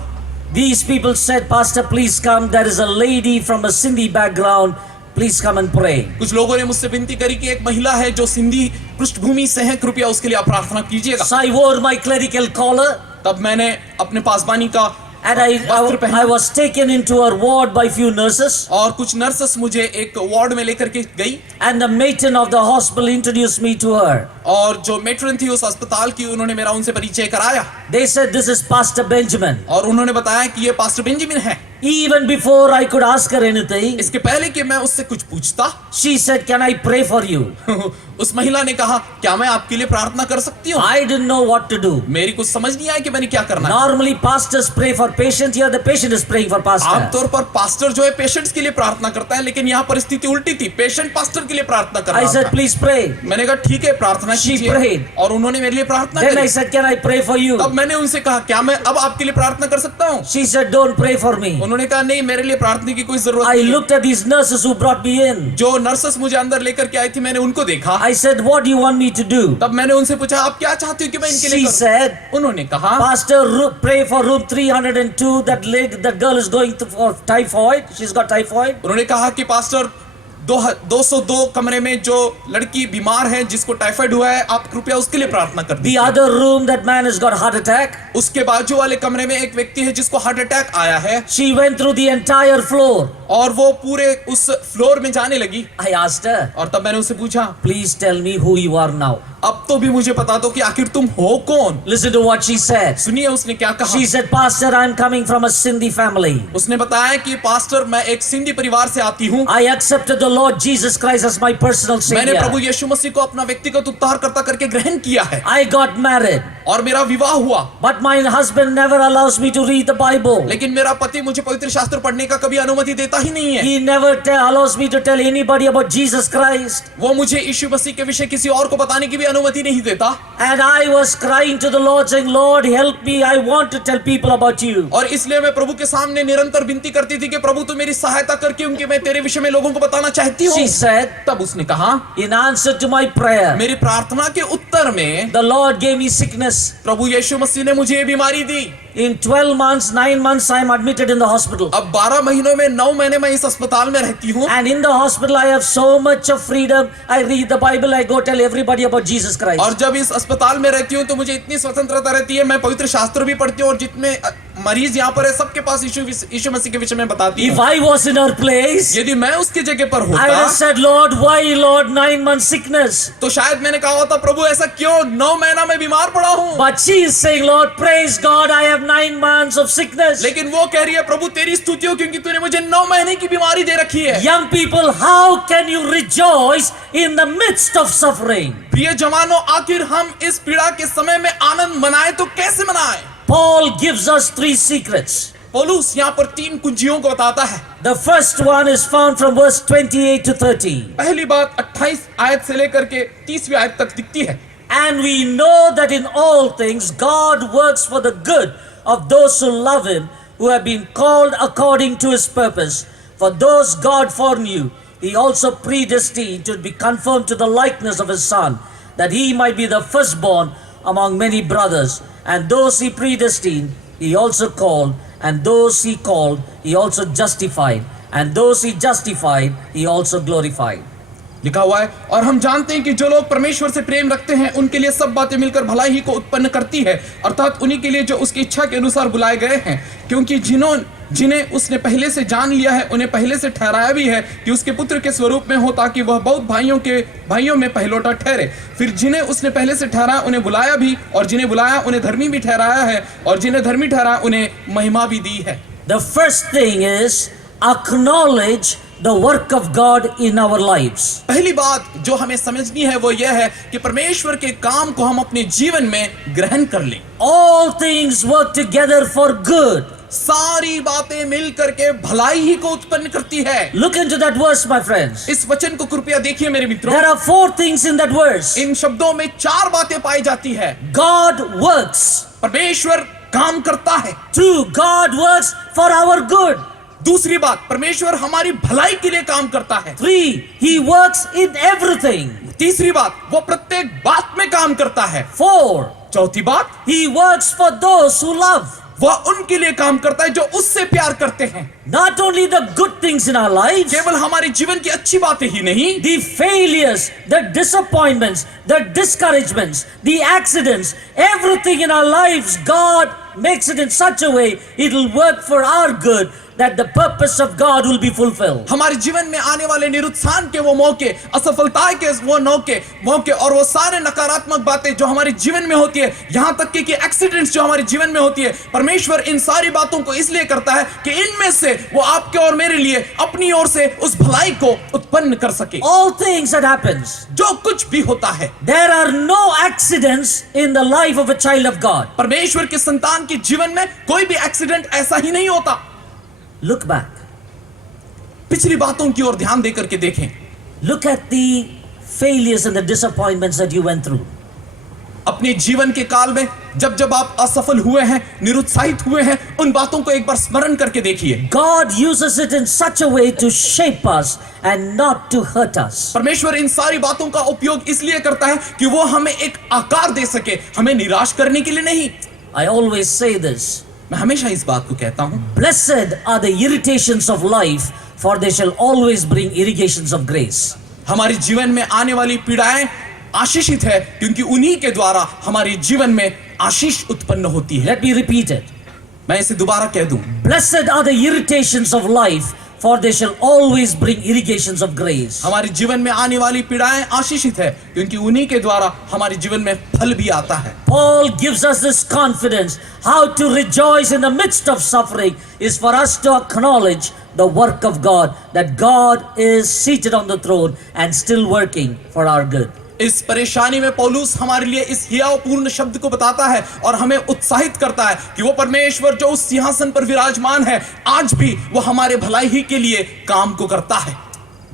these people said, Pastor, please come. There is a lady from a Sindhi background. Please come and pray. कुछ लोगों ने मुझसे विनती करी कि एक महिला है जो सिंधी पृष्ठभूमि से है, कृपया उसके लिए आप प्रार्थना कीजिएगा। So I wore my clerical collar तब मैंने अपने पासबानी का and I was taken into a ward by few nurses. और कुछ नर्सेस मुझे एक वार्ड में लेकर के गई And the matron of the hospital introduced me to her. और जो मेट्रन थी उस अस्पताल की, उन्होंने मेरा उनसे परिचय कराया They said, this is Pastor Benjamin. और उन्होंने बताया कि ये पास्टर बेंजामिन है। Even before I could ask her anything, इसके पहले कि मैं उससे कुछ पूछता, she said, can I pray for you? उस महिला ने कहा, क्या मैं आपके लिए प्रार्थना कर सकती हूँ? I didn't know what to do. मेरी कुछ समझ नहीं आया कि मैंने क्या करना है। Normally pastors pray for patient. Here the patient is praying for pastor. आमतौर पर पास्टर जो है पेशेंट्स के लिए प्रार्थना करता है, लेकिन यहाँ परिस्थिति उल्टी थी, पेशेंट पास्टर के लिए प्रार्थना कर I रहा said, था। please pray. मैंने कहा ठीक है, प्रार्थना She कीजिए, prayed. और उन्होंने मेरे लिए प्रार्थना Then I करी। said, can I pray for you? तब मैंने उनसे कहा, क्या मैं अब आपके लिए प्रार्थना कर सकता हूँ? She said, don't pray for me. उन्होंने कहा नहीं, मेरे लिए प्रार्थना की कोई जरूरत I नहीं है। looked at these nurses who brought me in. जो नर्सेस मुझे अंदर लेकर के आई थी, मैंने उनको देखा। I said, what do you want me to do? तब मैंने उनसे पूछा, आप क्या चाहती हो कि मैं इनके लिए She करूं? said, उन्होंने कहा, Pastor, pray for room 302. That girl is going for typhoid. She's got typhoid. उन्होंने कहा कि पास्टर 202 कमरे में जो लड़की बीमार है, जिसको टाइफाइड हुआ है, आप कृपया उसके लिए प्रार्थना कर The दीजिए। other room, that man has got heart attack. उसके बाजू वाले कमरे में एक व्यक्ति है जिसको हार्ट अटैक आया है, She went through the entire floor. और वो पूरे उस फ्लोर में जाने लगी। I asked her, और तब मैंने उससे पूछा, please tell me who you are now. अब तो भी मुझे बता दो कि आखिर तुम हो कौन। Listen to what she said. सुनिए उसने क्या कहा। She said, Pastor, I'm coming from a Sindhi family. उसने बताया कि पास्टर, मैं एक सिंधी परिवार से आती हूँ। I accepted the Lord Jesus Christ as my personal मैंने प्रभु Savior. यीशु मसीह को अपना व्यक्तिगत उद्धारकर्ता करके ग्रहण किया है, I got married. और मेरा विवाह हुआ। But my husband never allows me to read the Bible. लेकिन मेरा पति मुझे पवित्र शास्त्र पढ़ने का कभी अनुमति देता ही नहीं है। He never allows me to tell anybody about Jesus Christ. वो मुझे यीशु मसीह के विषय किसी और को बताने की भी अनुमति नहीं देता। And I was crying to the Lord saying, Lord, help me. I want to tell people about you. और इसलिए मैं प्रभु के सामने निरंतर विनती करती थी कि प्रभु तू मेरी सहायता कर, क्योंकि मैं तेरे विषय में लोगों को बताना चाहती हूँ। She said, तब उसने कहा, in answer to my prayer, मेरी प्रार्थना के उत्तर में the Lord gave me sickness. प्रभु यीशु मसीह ने मुझे ये बीमारी दी। In 12 months, 9 months, I am admitted in the hospital. अब 12 महीनों में 9 महीने मैं इस अस्पताल में रहती हूँ, And in the hospital, I have so much of freedom. I read the Bible. I go tell everybody about Jesus Christ. और जब इस अस्पताल में रहती हूँ तो मुझे इतनी स्वतंत्रता रहती है, मैं पवित्र शास्त्र भी पढ़ती हूँ, और जितने मरीज यहाँ पर है सबके पास यीशु मसीह के विषय में बताती If हूँ। I was in her place, यदि मैं उसकी जगह पर I would होता have said, Lord, why, Lord, 9 months sickness? तो शायद मैंने कहा होता, प्रभु ऐसा क्यों, 9 महीना मैं बीमार पड़ा हूँ। But she is saying, Lord, praise God, I have 9 months of sickness. लेकिन वो कह रही है, प्रभु तेरी स्तुति हो क्योंकि तूने मुझे 9 महीने की बीमारी दे रखी है। Young people, how can you rejoice in the midst of suffering? प्रिय जवानों, आखिर हम इस पीड़ा के समय में आनंद मनाएं तो कैसे मनाएं? Paul gives us 3 secrets. पौलुस यहाँ पर 3 कुंजियों को बताता है। The first one is found from verse 28 to 30. पहली बात 28 आयत से लेकर के 30वीं आयत तक दिखती है। And we know that in all things God works for the good of those who love him, who have been called according to his purpose. For those God foreknew, he also predestined to be conformed to the likeness of his Son, that he might be the firstborn among many brothers. And those he predestined, he also called, and those he called, he also justified, and those he justified, he also glorified. लिखा हुआ है, और हम जानते हैं कि जो लोग परमेश्वर से प्रेम रखते हैं उनके लिए सब बातें मिलकर भलाई ही को उत्पन्न करती है, अर्थात उन्हीं के लिए जो उसकी इच्छा के अनुसार बुलाए गए हैं। क्योंकि जिन्हें उसने पहले से जान लिया है उन्हें पहले से ठहराया भी है कि उसके पुत्र के स्वरूप में हो, ताकि वह बहुत भाइयों में पहलोटा ठहरे। फिर जिन्हें उसने पहले से ठहराया उन्हें बुलाया भी, और जिन्हें बुलाया उन्हें धर्मी भी ठहराया है, और जिन्हें धर्मी ठहराया उन्हें महिमा भी दी है। The first thing is acknowledge the work of God in our lives. पहली बात जो हमें समझनी है वो यह है कि परमेश्वर के काम को हम अपने जीवन में ग्रहण कर लें। All things work together for good. सारी बातें मिल करके भलाई ही को उत्पन्न करती है। Look into that verse, my friends. इस वचन को कृपया देखिए मेरे मित्रों। There are 4 things in that verse. इन शब्दों में 4 बातें पाई जाती है। God works. परमेश्वर काम करता है। 2. God works for our good. दूसरी बात, परमेश्वर हमारी भलाई के लिए काम करता है। 3. He works in everything. तीसरी बात, वो प्रत्येक बात में काम करता है। 4. चौथी बात, He works for those who love. वह उनके लिए काम करता है जो उससे प्यार करते हैं। Not only the good things in our lives, केवल हमारे जीवन की अच्छी बातें ही नहीं, the failures, the disappointments, the discouragements, the accidents, everything in our lives, God makes it in such a way it will work for our good, that the purpose of God will be fulfilled. हमारे जीवन में आने वाले निरुत्साहन के वो मौके, असफलता के वो मौके और वो सारे नकारात्मक बातें जो हमारे जीवन में होती है, यहाँ तक कि एक्सीडेंट्स जो हमारे जीवन में होती है, परमेश्वर इन सारी बातों को इसलिए करता है कि इनमें से वो आपके और मेरे लिए अपनी ओर से उस भलाई को उत्पन्न कर सके। All things that happens, जो कुछ भी होता है, there are no accidents in the life of a child of God. परमेश्वर के संतान के जीवन में कोई भी एक्सीडेंट ऐसा ही नहीं होता। Look back. पिछली बातों की ओर ध्यान देकर के देखें। Look at the failures and the disappointments that you went through. अपने जीवन के काल में जब जब आप असफल हुए हैं, निरुत्साहित हुए हैं, उन बातों को एक बार स्मरण करके देखिए। God uses it in such a way to shape us and not to hurt us. परमेश्वर इन सारी बातों का उपयोग इसलिए करता है कि वो हमें एक आकार दे सके, हमें निराश करने के लिए नहीं। I always say this. मैं हमेशा इस बात को कहता हूं, Blessed are the irritations of life, for they shall always bring irrigations of grace. हमारे जीवन में आने वाली पीड़ाएं आशीषित है, क्योंकि उन्हीं के द्वारा हमारे जीवन में आशीष उत्पन्न होती है। Let me repeat it. मैं इसे दोबारा कह दूं, Blessed are the irritations of life, for they shall always bring irrigations of grace. हमारे जीवन में आने वाली पीड़ाएं आशीषित है, क्योंकि उन्हीं के द्वारा हमारे जीवन में फल भी आता है। Paul gives us this confidence. How to rejoice in the midst of suffering is for us to acknowledge the work of God, that God is seated on the throne and still working for our good. इस परेशानी में पौलुस हमारे लिए इस हियाव पूर्ण शब्द को बताता है और हमें उत्साहित करता है कि वो परमेश्वर जो उस सिंहासन पर विराजमान है, आज भी वो हमारे भलाई ही के लिए काम को करता है।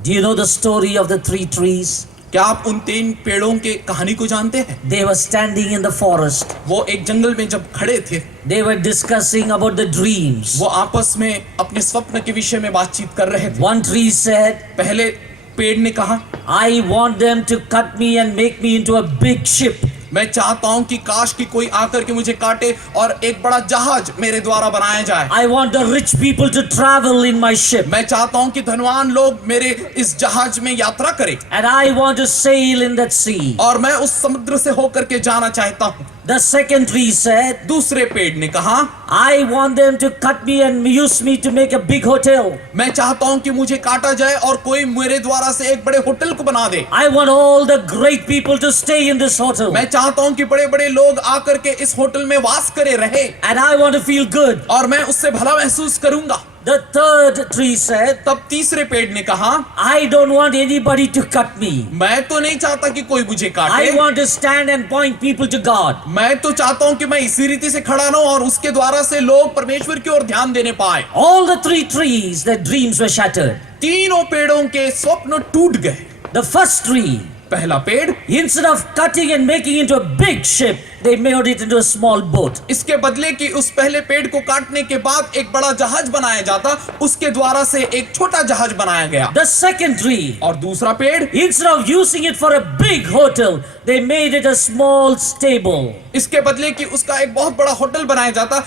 Do you know the story of the 3 trees? क्या आप उन 3 पेड़ों के कहानी को जानते हैं? They were standing in the forest. वो एक जंगल में जब खड़े थे, They were discussing about the dreams. वो आपस में अपने स्वप्न के विषय में बातचीत कर रहे थे। One tree said, पहले पेड़ ने कहा, I want them to cut me and make me into a big ship. मैं चाहता हूं कि काश कि कोई आकर के मुझे काटे और एक बड़ा जहाज मेरे द्वारा बनाया जाए। I want the rich people to travel in my ship. मैं चाहता हूं कि धनवान लोग मेरे इस जहाज में यात्रा करें And I want to sail in that sea. और मैं उस समुद्र से होकर के जाना चाहता हूं। The second tree said, दूसरे पेड़ ने कहा, I want them to cut me and use me to make a big hotel. मैं चाहता हूं कि मुझे काटा जाए और कोई मेरे द्वारा से एक बड़े होटल को बना दे। I want all the great people to stay in this hotel. मैं चाहता हूं कि बड़े बड़े लोग आकर के इस होटल में वास करे रहे And I want to feel good. और मैं उससे भला महसूस करूंगा। The third tree said, तब तीसरे पेड़ ने कहा, I don't want anybody to cut me. मैं तो नहीं चाहता कि कोई मुझे I काटे, want to stand and point people to God. मैं तो चाहता हूं कि मैं इसी रीति से खड़ा रहूं और उसके द्वारा से लोग परमेश्वर की ओर ध्यान देने पाए। All the 3 trees, their dreams were shattered. तीनों पेड़ों के स्वप्न टूट गए। The first tree, पहला पेड़, instead of cutting and making into a big ship, they made it into a small boat. इसके बदले कि उस पहले पेड़ को काटने के बाद एक बड़ा जहाज बनाया जाता, उसके द्वारा से एक छोटा जहाज बनाया गया। The second tree, और दूसरा पेड़, instead of using it for a big hotel, they made it a small stable. इसके बदले कि उसका एक बहुत बड़ा होटल बनाया जाता,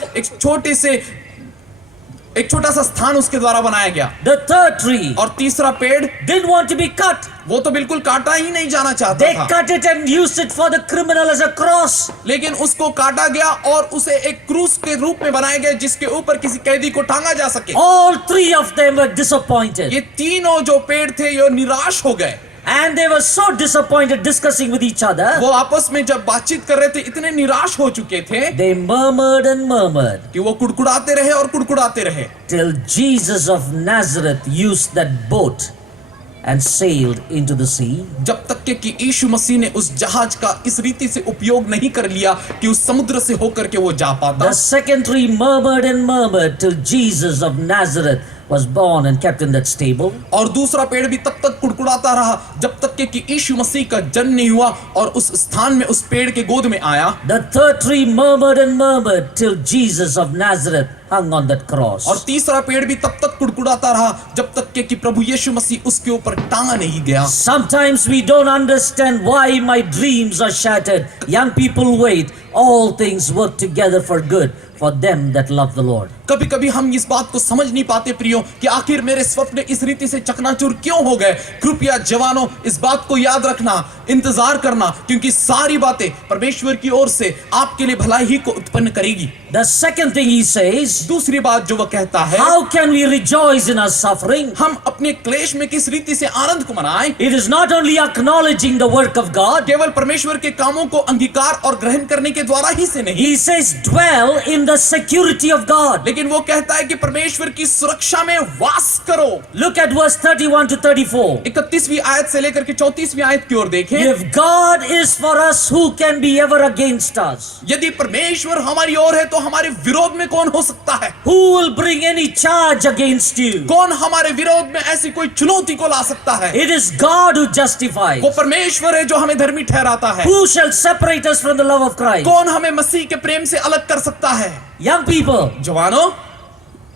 एक छोटा सा स्थान उसके द्वारा बनाया गया। The third tree और तीसरा पेड़, didn't want to be cut. वो तो बिल्कुल काटा ही नहीं जाना चाहता They था, cut it and used it for the criminal as a cross. लेकिन उसको काटा गया और उसे एक क्रूस के रूप में बनाया गया जिसके ऊपर किसी कैदी को टांगा जा सके। All 3 of them were disappointed. ये तीनों जो पेड़ थे ये निराश हो गए। And they were so disappointed discussing with each other. वो आपस में जब बातचीत कर रहे थे इतने निराश हो चुके थे They murmured and murmured कि वो कुड़कुड़ाते रहे और कुड़कुड़ाते रहे, till Jesus of Nazareth used that boat and sailed into the sea. जब तक के कि यीशु मसीह ने उस जहाज का इस रीति से उपयोग नहीं कर लिया कि उस समुद्र से होकर के वो जा पाता। The second tree murmured and murmured till Jesus of Nazareth was born and kept in that stable. और दूसरा पेड़ भी तब तक कुड़कुड़ाता रहा जब तक के कि यीशु मसीह का जन्म नहीं हुआ और उस स्थान में उस पेड़ के गोद में आया। The third tree murmured and murmured till Jesus of Nazareth hung on that cross. और तीसरा पेड़ भी तब तक कुड़कुड़ाता रहा जब तक के कि प्रभु यीशु मसीह उसके ऊपर टांगा नहीं गया। Sometimes we don't understand why my dreams are shattered. Young people wait. All things work together for good for them that love the Lord. कभी कभी हम इस बात को समझ नहीं पाते प्रियो कि आखिर मेरे स्वप्न इस रीति से चकनाचूर क्यों हो गए। कृपया जवानों इस बात को याद रखना, इंतजार करना, क्योंकि सारी बातें परमेश्वर की ओर से आपके लिए भलाई ही को उत्पन्न करेगी। The second thing he says, दूसरी बात जो वह कहता है, how can we rejoice in our suffering? हम अपने क्लेश में किस रीति से आनंद को मनाएं। It is not only acknowledging the work of God. केवल परमेश्वर के कामों को अंगीकार और ग्रहण करने के द्वारा ही से नहीं, He says dwell in the security of God. लेकिन लेकिन वो कहता है कि परमेश्वर की सुरक्षा में वास करो। Look at verse 31 to 34. 31वीं आयत से लेकर के 34वीं आयत की ओर देखें। If God is for us, who can be ever against us? यदि परमेश्वर हमारी ओर है तो हमारे विरोध में कौन हो सकता है? Who will bring any charge against you? कौन हमारे विरोध में ऐसी कोई चुनौती को ला सकता है? It is God who justifies. वो परमेश्वर है जो हमें धर्मी ठहराता है। Who shall separate us from the love of Christ? कौन हमें मसीह के प्रेम से अलग कर सकता है? Young people, जवानों,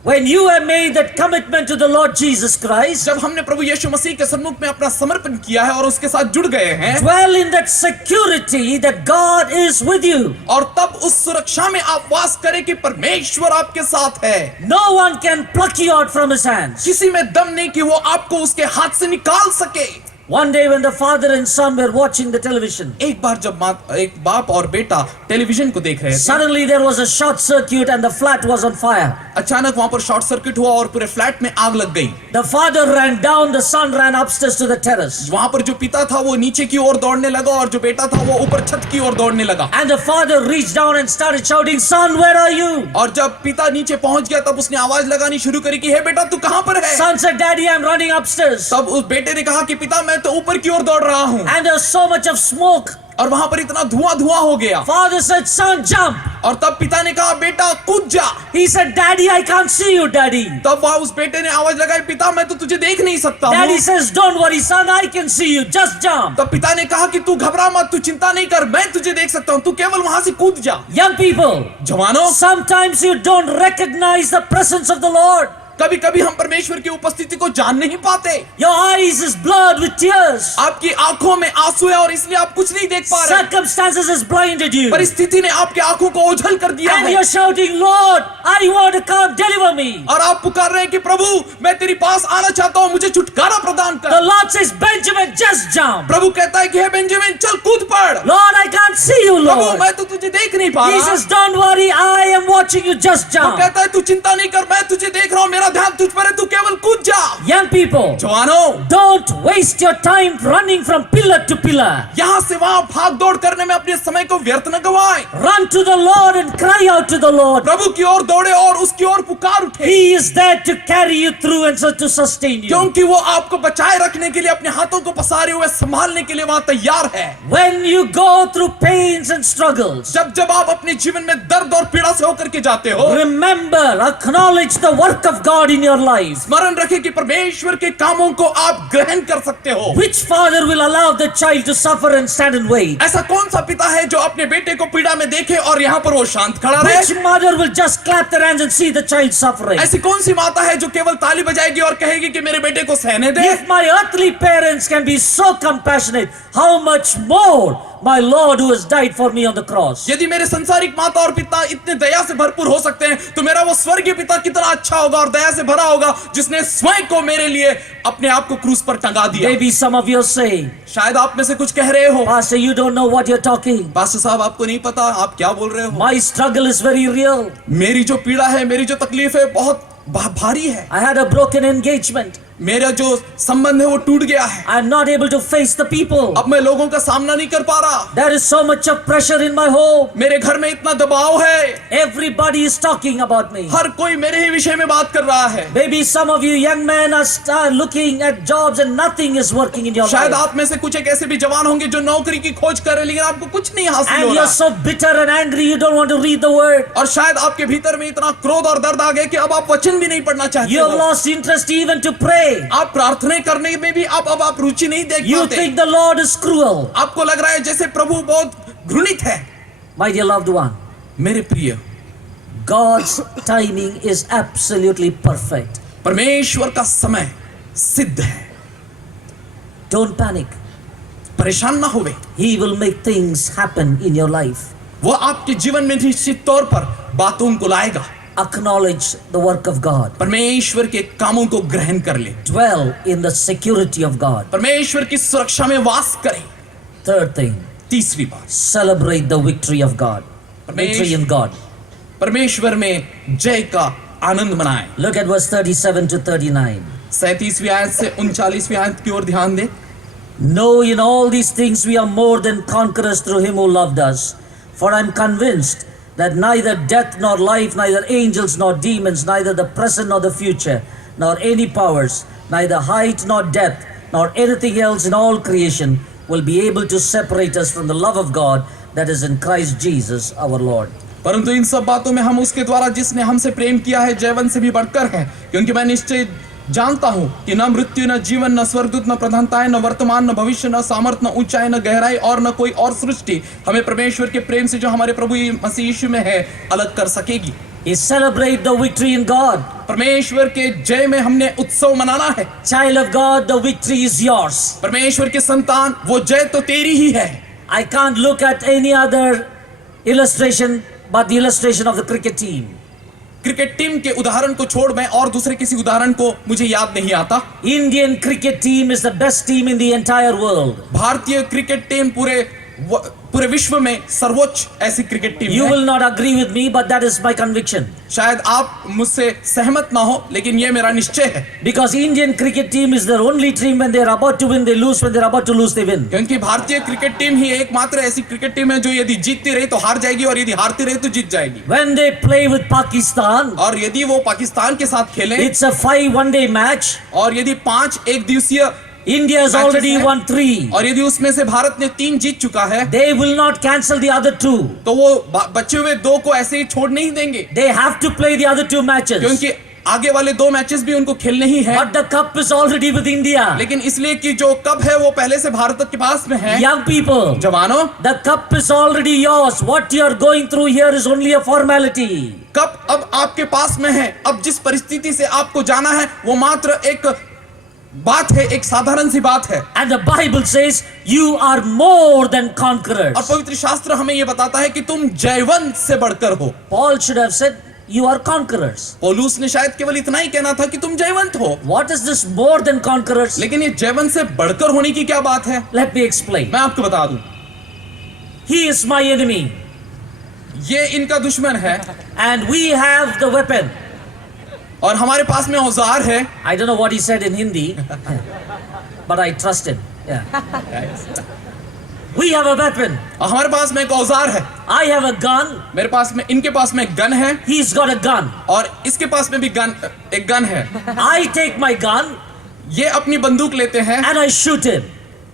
when you have made that commitment to the Lord Jesus Christ, जब हमने प्रभु यीशु मसीह के सन्मुख में अपना समर्पण किया है और उसके साथ जुड़ गए हैं, dwell in that security that God is with you. और तब उस सुरक्षा में आप वास करें कि परमेश्वर आपके साथ है। No one can pluck you out from his hands. किसी में दम नहीं कि वो आपको उसके हाथ से निकाल सके। One day when the father and son were watching the television, एक बार जब एक बाप और बेटा टेलीविजन को देख रहे थे, suddenly there was a short circuit and the flat was on fire. अचानक वहां पर शॉर्ट सर्किट हुआ और पूरे फ्लैट में आग लग गई। The father ran down, the son ran upstairs to the terrace. वहां पर जो पिता था वो नीचे की ओर दौड़ने लगा और जो बेटा था वो ऊपर छत की ओर दौड़ने लगा। And the father reached down and started shouting, "Son, where are you?" और जब पिता नीचे पहुंच गया तब उसने आवाज लगानी शुरू करी कि हे बेटा तू कहां पर है? Son said, "Daddy, I'm running upstairs." तब उस बेटे ने कहा कि पिता मैं तो ऊपर की ओर दौड़ रहा हूं। And there was so much of smoke. और वहां पर इतना धुआं हो गया। Father said, "Son, jump." और तब पिता ने कहा बेटा कूद जा। He said, "Daddy, I can't see you, Daddy." तब वहां उस बेटे ने आवाज लगाई पिता मैं तो तुझे देख नहीं सकता हूं। Daddy says, "Don't worry, son, I can see you. Just jump." तब पिता ने कहा कि तू घबरा मत, तू चिंता नहीं कर, मैं तुझे देख सकता हूं, तू केवल वहां से कूद जा। Young people, जवानों, sometimes you don't recognize the presence of the Lord. कभी कभी हम परमेश्वर की उपस्थिति को जान नहीं पाते। Your eyes is blurred with tears. आपकी आंखों में आंसू है और इसलिए आप कुछ नहीं देख पा रहे। Circumstances has blinded you. परिस्थिति ने आपकी आंखों को ओझल कर दिया And है। you're shouting, "Lord, I want to come, deliver me." और आप पुकार रहे हैं कि प्रभु मैं तेरे पास आना चाहता हूं, मुझे छुटकारा प्रदान The कर। Lord says, "Benjamin, just jump." प्रभु कहता है कि हे बेंजामिन चल कूद पड़। Lord, I can't see you, Prabhu Lord. मैं तो तुझे देख नहीं पा He रहा। says, "Don't worry, I am watching you. Just वो jump." कहता है तू चिंता नहीं कर, मैं तुझे देख रहा हूं, मेरा ध्यान तुझ पर है, तू केवल कूद जा। Young people, जवानों, don't waste your time running from pillar to pillar. यहाँ से वहां भाग दौड़ करने में अपने समय को व्यर्थ न गवाएं। Run to the Lord and cry out to the Lord. प्रभु की ओर दौड़े और उसकी ओर पुकार उठे, He is there to carry you through and so to sustain you. क्योंकि वो आपको बचाए रखने के लिए अपने हाथों को पसारे हुए संभालने के लिए वहां तैयार है। When you go through pains and struggles, जब जब आप अपने जीवन में दर्द और पीड़ा से होकर के जाते हो, remember, acknowledge the work of God in your life. स्मरण रखें कि परमेश्वर के कामों को आप ग्रहण कर सकते हो। Which father will allow the child to suffer and stand and wait? ऐसा कौन सा पिता है जो अपने बेटे को पीड़ा में देखे और यहाँ पर वो शांत खड़ा रहे? Which mother will just clap their hands and see the child suffering? ऐसी कौन सी माता है जो केवल ताली बजाएगी और कहेगी कि मेरे बेटे को सहने दे? If my earthly parents can be so compassionate, how much more my Lord who has died for me on the cross? यदि मेरे संसारिक माता और पिता इतने दया से भरपूर हो सकते हैं तो मेरा वो स्वर्गीय पिता कितना अच्छा होगा और दया से भरा होगा जिसने स्वयं को मेरे लिए अपने आप को क्रूस पर टंगा दिया। Maybe some of you are saying, शायद आप में से कुछ कह रहे हो, "Pastor, you don't know what you're talking. Pastor साहब आपको नहीं पता आप क्या बोल रहे हो। My struggle is very real. मेरी जो पीड़ा है, मेरी जो तकलीफ है बहुत भारी है। I had a broken engagement. मेरा जो संबंध है वो टूट गया है। I'm not able to face the people. अब मैं लोगों का सामना नहीं कर पा रहा। There is so much of pressure in my home. मेरे घर में इतना दबाव है, Everybody is talking about me." हर कोई मेरे ही विषय में बात कर रहा है। Maybe some of you young men are looking at jobs and nothing is working in your शायद life. आप में से कुछ एक ऐसे भी जवान होंगे जो नौकरी की खोज कर रहे हैं लेकिन आपको कुछ नहीं हासिल हो And you're रहा। so bitter and angry you don't want to read the word. और शायद आपके भीतर में इतना क्रोध और दर्द आ गया कि अब आप वचन भी नहीं पढ़ना चाहते You have हो। lost interest even to pray. आप प्रार्थना करने में भी अब आप रुचि नहीं देख You पाते। think the Lord is cruel. आपको लग रहा है जैसे प्रभु बहुत घृणित है। My dear loved one, मेरे प्रिय, God's timing is absolutely perfect. परमेश्वर का समय सिद्ध है। Don't panic. परेशान ना होवे, He will make things happen in your life. वो आपके जीवन में निश्चित तौर पर बातों को लाएगा। Acknowledge the work of God. परमेश्वर के कामों को ग्रहण कर ले, Dwell in the security of God. परमेश्वर की सुरक्षा में वास करे। Third thing, तीसरी बात, celebrate the victory of God. Victory in God. परमेश्वर में जय का आनंद मनाए। Look at verse 37 to 39. 37वीं आयत से 39वीं आयत की ओर ध्यान दे। No, in all these things we are more than conquerors through him who loved us. For I am convinced that neither death nor life, neither angels nor demons, neither the present nor the future, nor any powers, neither height nor depth, nor anything else in all creation will be able to separate us from the love of God that is in Christ Jesus our Lord. परंतु इन सब बातों में हम उसके द्वारा जिसने हमसे प्रेम किया है जयवंत से भी बढ़कर है, क्योंकि मैं निश्चय जानता हूं कि न मृत्यु न जीवन न स्वर्गदूत न प्रधानताएं न वर्तमान न भविष्य न सामर्थ न ऊंचाई न गहराई और न कोई और सृष्टि हमें परमेश्वर के प्रेम से जो हमारे प्रभु मसीह यीशु में है अलग कर सकेगी। We celebrate the victory in God. परमेश्वर के जय में हमने उत्सव मनाना है। Child of God, the victory is yours. परमेश्वर के संतान, वो जय तो तेरी ही है। I can't look at any other illustration but the illustration of the cricket team. Cricket team के उदाहरण को छोड़ मैं और दूसरे किसी उदाहरण को मुझे याद नहीं आता। Indian cricket team is the best team in the entire world. भारतीय क्रिकेट टीम पूरे विश्व में सर्वोच्च ऐसी क्रिकेट टीम You है। will not agree with me, but that is my conviction. शायद आप मुझसे सहमत ना हो, लेकिन ये मेरा निश्चय है। Because Indian cricket team is their only team. When they are about to win, they lose. When they are about to lose, they win. क्योंकि भारतीय क्रिकेट टीम ही एकमात्र ऐसी क्रिकेट टीम है जो यदि जीतती रही तो हार जाएगी और यदि हारती रही तो जीत जाएगी। When they play with Pakistan, और यदि वो पाकिस्तान के साथ खेलें it's a 5 one-day match. और यदि 5 एक दिवसीय India has matches already हैं, won 3. और यदि उसमें से भारत ने 3 जीत चुका है, They will not cancel the other 2. तो वो बचे हुए 2 को ऐसे ही छोड़ नहीं देंगे, They have to play the other 2 matches. क्योंकि आगे वाले 2 मैचेस भी उनको खेलने ही है। But the cup is already with India. लेकिन इसलिए कि जो कप है वो पहले से भारत के पास में है। Young people, जवानों, the cup is already yours. What you are going through here is only a formality. Cup अब आपके पास में है। अब जिस परिस्थिति से आपको जाना है वो मात्र एक बात है, एक साधारण सी बात है। And the Bible says you are more than conquerors. और पवित्र शास्त्र हमें ये बताता है कि तुम जयवंत से बढ़कर हो। Paul should have said you are conquerors. पौलुस ने शायद केवल इतना ही कहना था कि तुम जयवंत हो। What is this more than conquerors? लेकिन ये जयवंत से बढ़कर होने की क्या बात है? Let me explain. मैं आपको बता दूं, He is my enemy ये इनका दुश्मन है and we have the weapon. और हमारे पास में औजार है। I don't know what he said in Hindi, but I trust him. Yeah. We have a weapon. और हमारे पास में एक औजार है। I have a gun. मेरे पास में, इनके पास में गन है He's got a gun. और इसके पास में भी एक गन है। I take my gun ये अपनी बंदूक लेते हैं and I shoot him.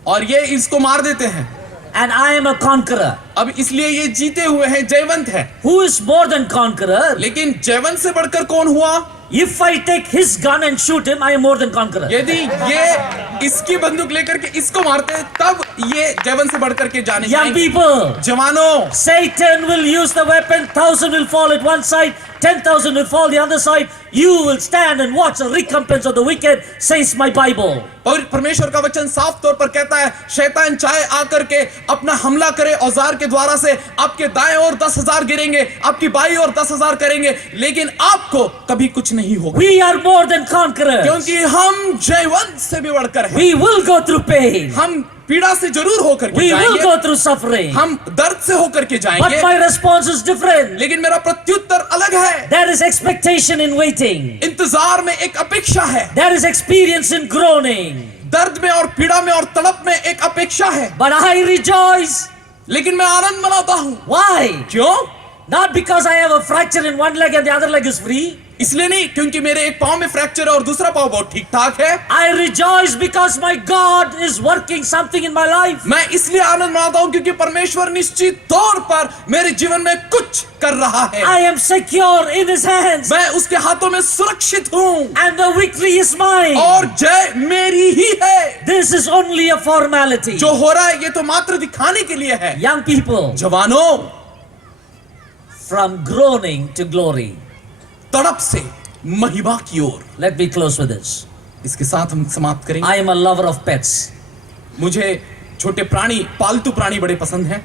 और ये इसको मार देते हैं। And I am a conqueror. अब इसलिए ये जीते हुए हैं, जयवंत है। Who is more than conqueror? लेकिन जयवंत से बढ़कर कौन हुआ? If I take his gun and shoot him, I am more than conqueror. यदि ये इसकी बंदूक लेकर के इसको मारते हैं तब ये जयवंत से बढ़कर के जाने Young जाएंगे। people, जवानों, Satan will use the weapon. 1,000 will fall at one side, 10,000 will fall the other side. You will stand and watch the recompense of the wicked, says my Bible. और परमेश्वर का वचन साफ तौर पर कहता है, शैतान चाहे आकर के अपना हमला करे औजार के द्वारा से, आपके दाएं ओर 10,000 गिरेंगे, आपकी बाईं ओर 10,000 करेंगे, लेकिन आपको कभी कुछ नहीं होगा। We are more than conquerors. क्योंकि हम जयवंत से भी बढ़कर हैं। We will go through pain. हम पीड़ा से जरूर होकर के We will जाएंगे, go through suffering. हम दर्द से होकर के But जाएंगे, my response is different. लेकिन मेरा प्रत्युत्तर अलग है। There is expectation in waiting. इंतजार में एक अपेक्षा है, There is experience in groaning. दर्द में और पीड़ा में और तड़प में एक अपेक्षा है, But I rejoice. लेकिन मैं आनंद मनाता हूँ। Why? क्यों? Not because I have a fracture in one leg and the other leg is free. इसलिए नहीं क्योंकि मेरे एक पाँव में फ्रैक्चर है और दूसरा पाँव बहुत ठीक ठाक है। I rejoice because my God is working something in my life. मैं इसलिए आनंद मनाता हूँ क्योंकि परमेश्वर निश्चित तौर पर मेरे जीवन में कुछ कर रहा है। I am secure in His hands. मैं उसके हाथों में सुरक्षित हूँ And the victory is mine. और जय मेरी ही है। This is only a formality. जो हो रहा है ये तो मात्र दिखाने के लिए है। Young people, जवानों, from groaning to glory. तड़प से महिमा की ओर। Let me close with this. इसके साथ हम समाप्त करेंगे। I am a lover of pets. मुझे छोटे प्राणी, पालतू प्राणी बड़े पसंद हैं।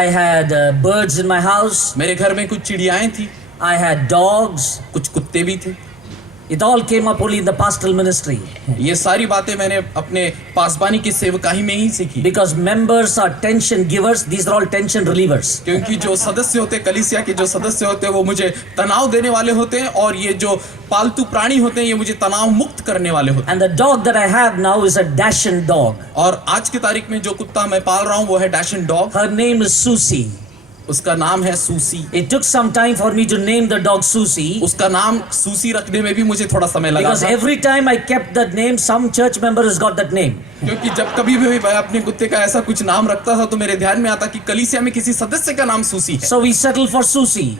I had birds in my house. मेरे घर में कुछ चिड़ियाएं थी, I had dogs. कुछ कुत्ते भी थे। It all came up only in the pastoral ministry. ये सारी बातें मैंने अपने पासबानी की सेवकाई में ही सीखी। Because members are tension givers, these are all tension relievers. क्योंकि जो सदस्य होते, कलीसिया के जो सदस्य होते हैं वो मुझे तनाव देने वाले होते हैं और ये जो पालतू प्राणी होते हैं ये मुझे तनाव मुक्त करने वाले होते हैं। And the dog that I have now is a Dachshund dog. और आज की तारीख में जो कुत्ता मैं पाल रहा हूँ वो है dachshund dog. Her name is Susie. उसका नाम है Susie. It took some time for me to name the dog Susie, उसका नाम सूसी रखने में भी मुझे थोड़ा समय लगा because था, every time I kept that name, some church member has got that name. क्योंकि जब कभी भी मैं अपने कुत्ते का ऐसा कुछ नाम रखता था तो मेरे ध्यान में आता कि कलीसिया में किसी सदस्य का नाम सूसी है। So we settled for Susie.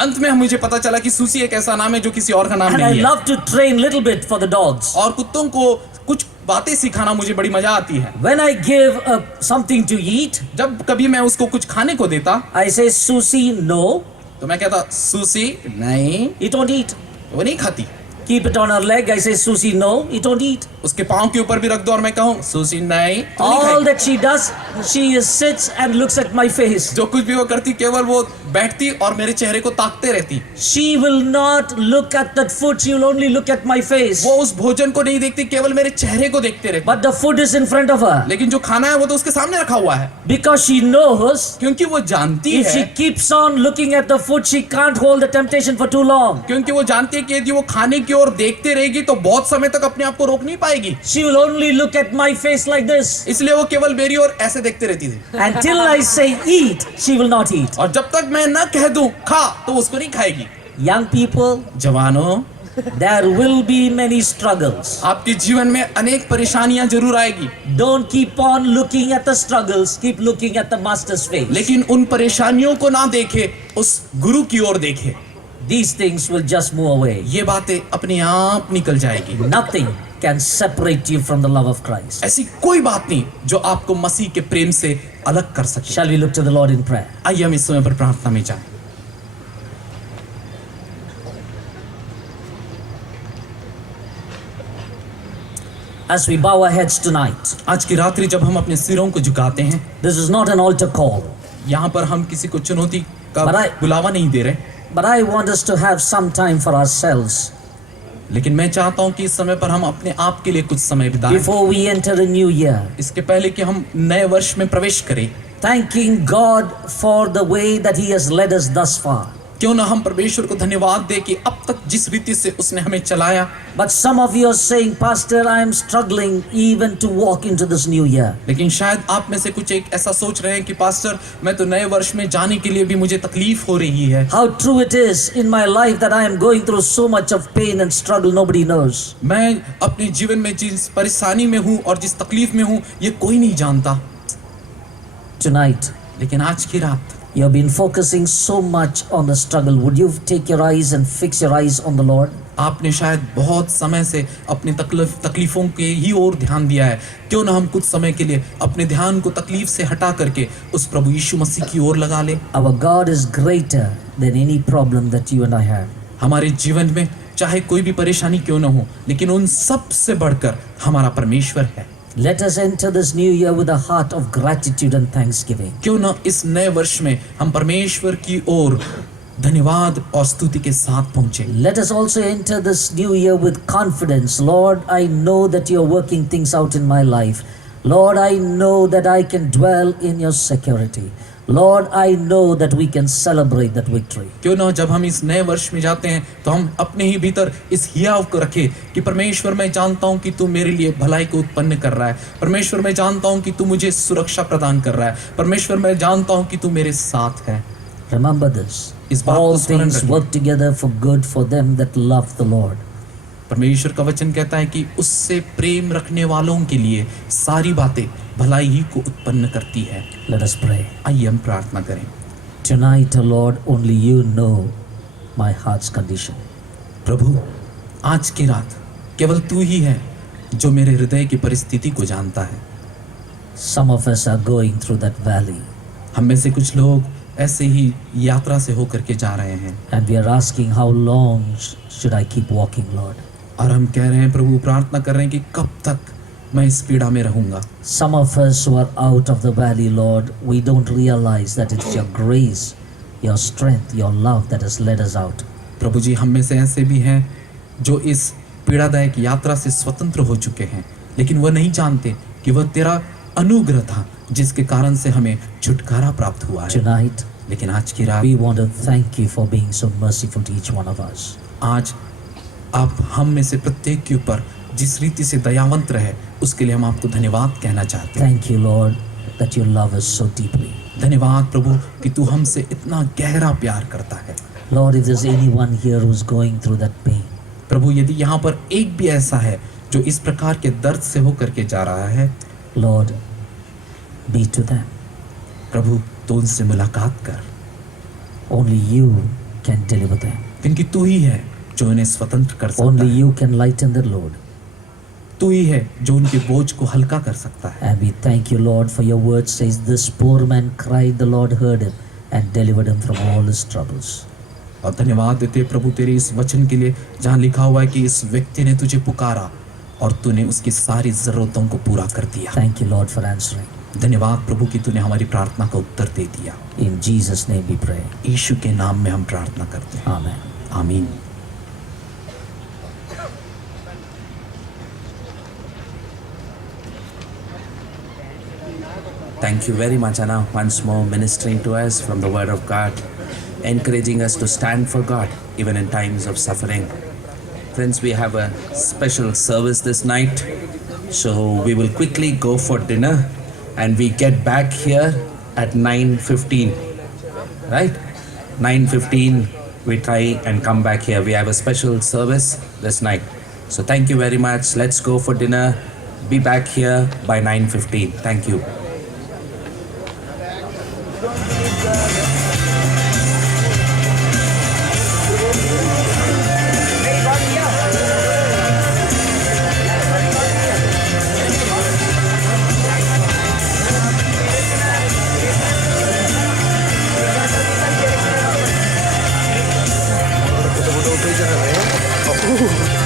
अंत में मुझे पता चला कि सूसी एक ऐसा नाम है जो किसी और का नाम And I नहीं है। love to train little bit for the dogs. और कुत्तों को कुछ बातें सिखाना मुझे बड़ी मजा आती है। When I give something to eat, जब कभी मैं उसको कुछ खाने को देता I say, Susie, no, तो मैं कहता सूसी नहीं, you don't eat. वो नहीं खाती। Keep it on her leg, I say, Susie, no, you don't eat. उसके पाँव के ऊपर भी रख दो और मैं कहूँ सूसी नहीं, तू नहीं All खाएगी। that she does, she sits and looks at my face. जो कुछ भी वो करती केवल वो बैठती और मेरे चेहरे को ताकते रहती। She will not look at that food, she will only look at my face. वो उस भोजन को नहीं देखती, केवल मेरे चेहरे को देखते रहती। But the food is in front of her. लेकिन जो खाना है वो तो उसके सामने रखा हुआ है, Because she knows क्योंकि वो जानती if she है, keeps on looking at the food, she can't hold the temptation for too long. क्योंकि वो जानती है कि यदि वो खाने की ओर देखते रहेगी तो बहुत समय तक अपने आप को रोक नहीं पाएगी। She will only look at my face like this. इसलिए वो केवल मेरी ओर ऐसे देखते रहती थी। Until I say eat, she will not eat. और जब तक मैं न कह दूं खा तो उसको नहीं खाएगी। Young people, जवानों, there will be many struggles. आपके जीवन में अनेक परेशानियां जरूर आएगी, Don't keep on looking at the struggles, keep looking at the master's face. लेकिन उन परेशानियों को ना देखे, उस गुरु की ओर देखे। These things will just move away. ये बातें अपने आप निकल जाएगी। Nothing can separate you from the love of Christ. ऐसी कोई बात नहीं जो आपको मसीह के प्रेम से अलग कर सके। Shall we look to the Lord in prayer? आइए हम इस समय पर प्रार्थना में जाएं। As we bow our heads tonight, आज की रात्रि जब हम अपने सिरों को झुकाते हैं, this is not an altar call, यहाँ पर हम किसी को चुनौती का But I- बुलावा नहीं दे रहे, but I want us to have some time for ourselves लेकिन मैं चाहता हूँ कि इस समय पर हम अपने आप के लिए कुछ समय बिताएं, before we enter a new year, इसके पहले कि हम नए वर्ष में प्रवेश करें। thanking God for the way that He has led us thus far. क्यों ना हम परमेश्वर को धन्यवाद दें कि अब तक जिस रीति से उसने हमें चलाया। But some of you are saying, Pastor, I am struggling even to walk into this new year. लेकिन शायद आप में से कुछ एक ऐसा सोच रहे हैं कि पास्टर मैं तो नए वर्ष में जाने के लिए भी मुझे तकलीफ हो रही है। How true it is in my life that I am going through so much of pain and struggle nobody knows. मैं अपने जीवन में जिस परेशानी में हूँ और जिस तकलीफ में हूँ ये कोई नहीं जानता। Tonight, लेकिन आज की रात you have been focusing so much on the struggle. Would you take your eyes and fix your eyes on the Lord? आपने शायद बहुत समय से अपनी तकलीफों के ही ओर ध्यान दिया है। क्यों ना हम कुछ समय के लिए अपने ध्यान को तकलीफ से हटा करके उस प्रभु यीशु मसीह की ओर लगा ले। Our God is greater than any problem that you and I have. हमारे जीवन में चाहे कोई भी परेशानी क्यों ना हो, लेकिन उन सब से बढ़कर हमारा परमेश्वर है। Let us enter this new year with a heart of gratitude and thanksgiving. क्यों ना इस नए वर्ष में हम परमेश्वर की ओर धन्यवाद और स्तुति के साथ पहुंचे। Let us also enter this new year with confidence. Lord, I know that you're working things out in my life. Lord, I know that I can dwell in your security. Lord, I know that we can celebrate that victory. क्यों ना जब हम इस नए वर्ष में जाते हैं तो हम अपने ही भीतर इस हियाव को रखें कि परमेश्वर मैं जानता हूं कि तू मेरे लिए भलाई को उत्पन्न कर रहा है। परमेश्वर मैं जानता हूं कि तू मुझे सुरक्षा प्रदान कर रहा है। परमेश्वर मैं जानता हूं कि तू मेरे साथ है। Remember this. इस बात को All स्मरण things रखें। work together for good for them that love the Lord. परमेश्वर का वचन कहता है कि उससे प्रेम रखने वालों के लिए सारी बातें भलाई ही को उत्पन्न करती है। Let us pray. आइए हम प्रार्थना करें। Tonight, O Lord, only you know my heart's condition. प्रभु आज की रात केवल तू ही है जो मेरे हृदय की परिस्थिति को जानता है। Some of us are going through that valley, हम में से कुछ लोग ऐसे ही यात्रा से होकर के जा रहे हैं and we are asking, how long should I keep walking, Lord? और हम कह रहे हैं प्रभु, प्रार्थना कर रहे हैं कि कब तक मैं इस पीड़ा में रहूंगा। Some of us who are out of the valley, Lord, we don't realize that it's your grace, your strength, your love that has led us out. प्रभु जी हम में से ऐसे भी हैं जो इस पीड़ादायक यात्रा से स्वतंत्र हो चुके हैं, लेकिन वह नहीं जानते कि वह तेरा अनुग्रह था जिसके कारण से हमें छुटकारा प्राप्त हुआ है। Tonight, लेकिन आज की रात we want to thank you for being so merciful to each one of us. आज आप हम में से प्रत्येक के ऊपर जिस रीति से दयावंत रहे उसके लिए हम आपको धन्यवाद कहना चाहते हैं। Thank you, Lord, that you love us so deeply. धन्यवाद प्रभु कि तू हमसे इतना गहरा प्यार करता है। Lord, if there's anyone here who's going through that pain, प्रभु यदि यहाँ पर एक भी ऐसा है जो इस प्रकार के दर्द से होकर के जा रहा है, Lord, be to them. प्रभु तो उनसे मुलाकात कर, Only you can deliver them. क्योंकि तू ही है जो इन्हें स्वतंत्र कर सकता Only है, you can lighten their load. तू ही है जो उनके बोझ को हल्का कर सकता है। And we thank you, Lord, for your word says, this poor man cried, the Lord heard him and delivered him from all his troubles. और धन्यवाद देते हैं प्रभु तेरे इस वचन के लिए जहाँ लिखा हुआ है कि इस व्यक्ति ने तुझे पुकारा और तूने उसकी सारी जरूरतों को पूरा कर दिया। Thank you, Lord, for answering. धन्यवाद प्रभु कि तूने हमारी प्रार्थना का उत्तर दे दिया। In Jesus' name we pray. यीशु के नाम में हम प्रार्थना करते हैं, Amen. आमीन। Thank you very much, Anna, once more ministering to us from the Word of God, encouraging us to stand for God even in times of suffering. Friends, we have a special service this night, so we will quickly go for dinner and we get back here at 9:15. Right? 9:15 we try and come back here. We have a special service this night. So thank you very much. Let's go for dinner. Be back here by 9:15. Thank you.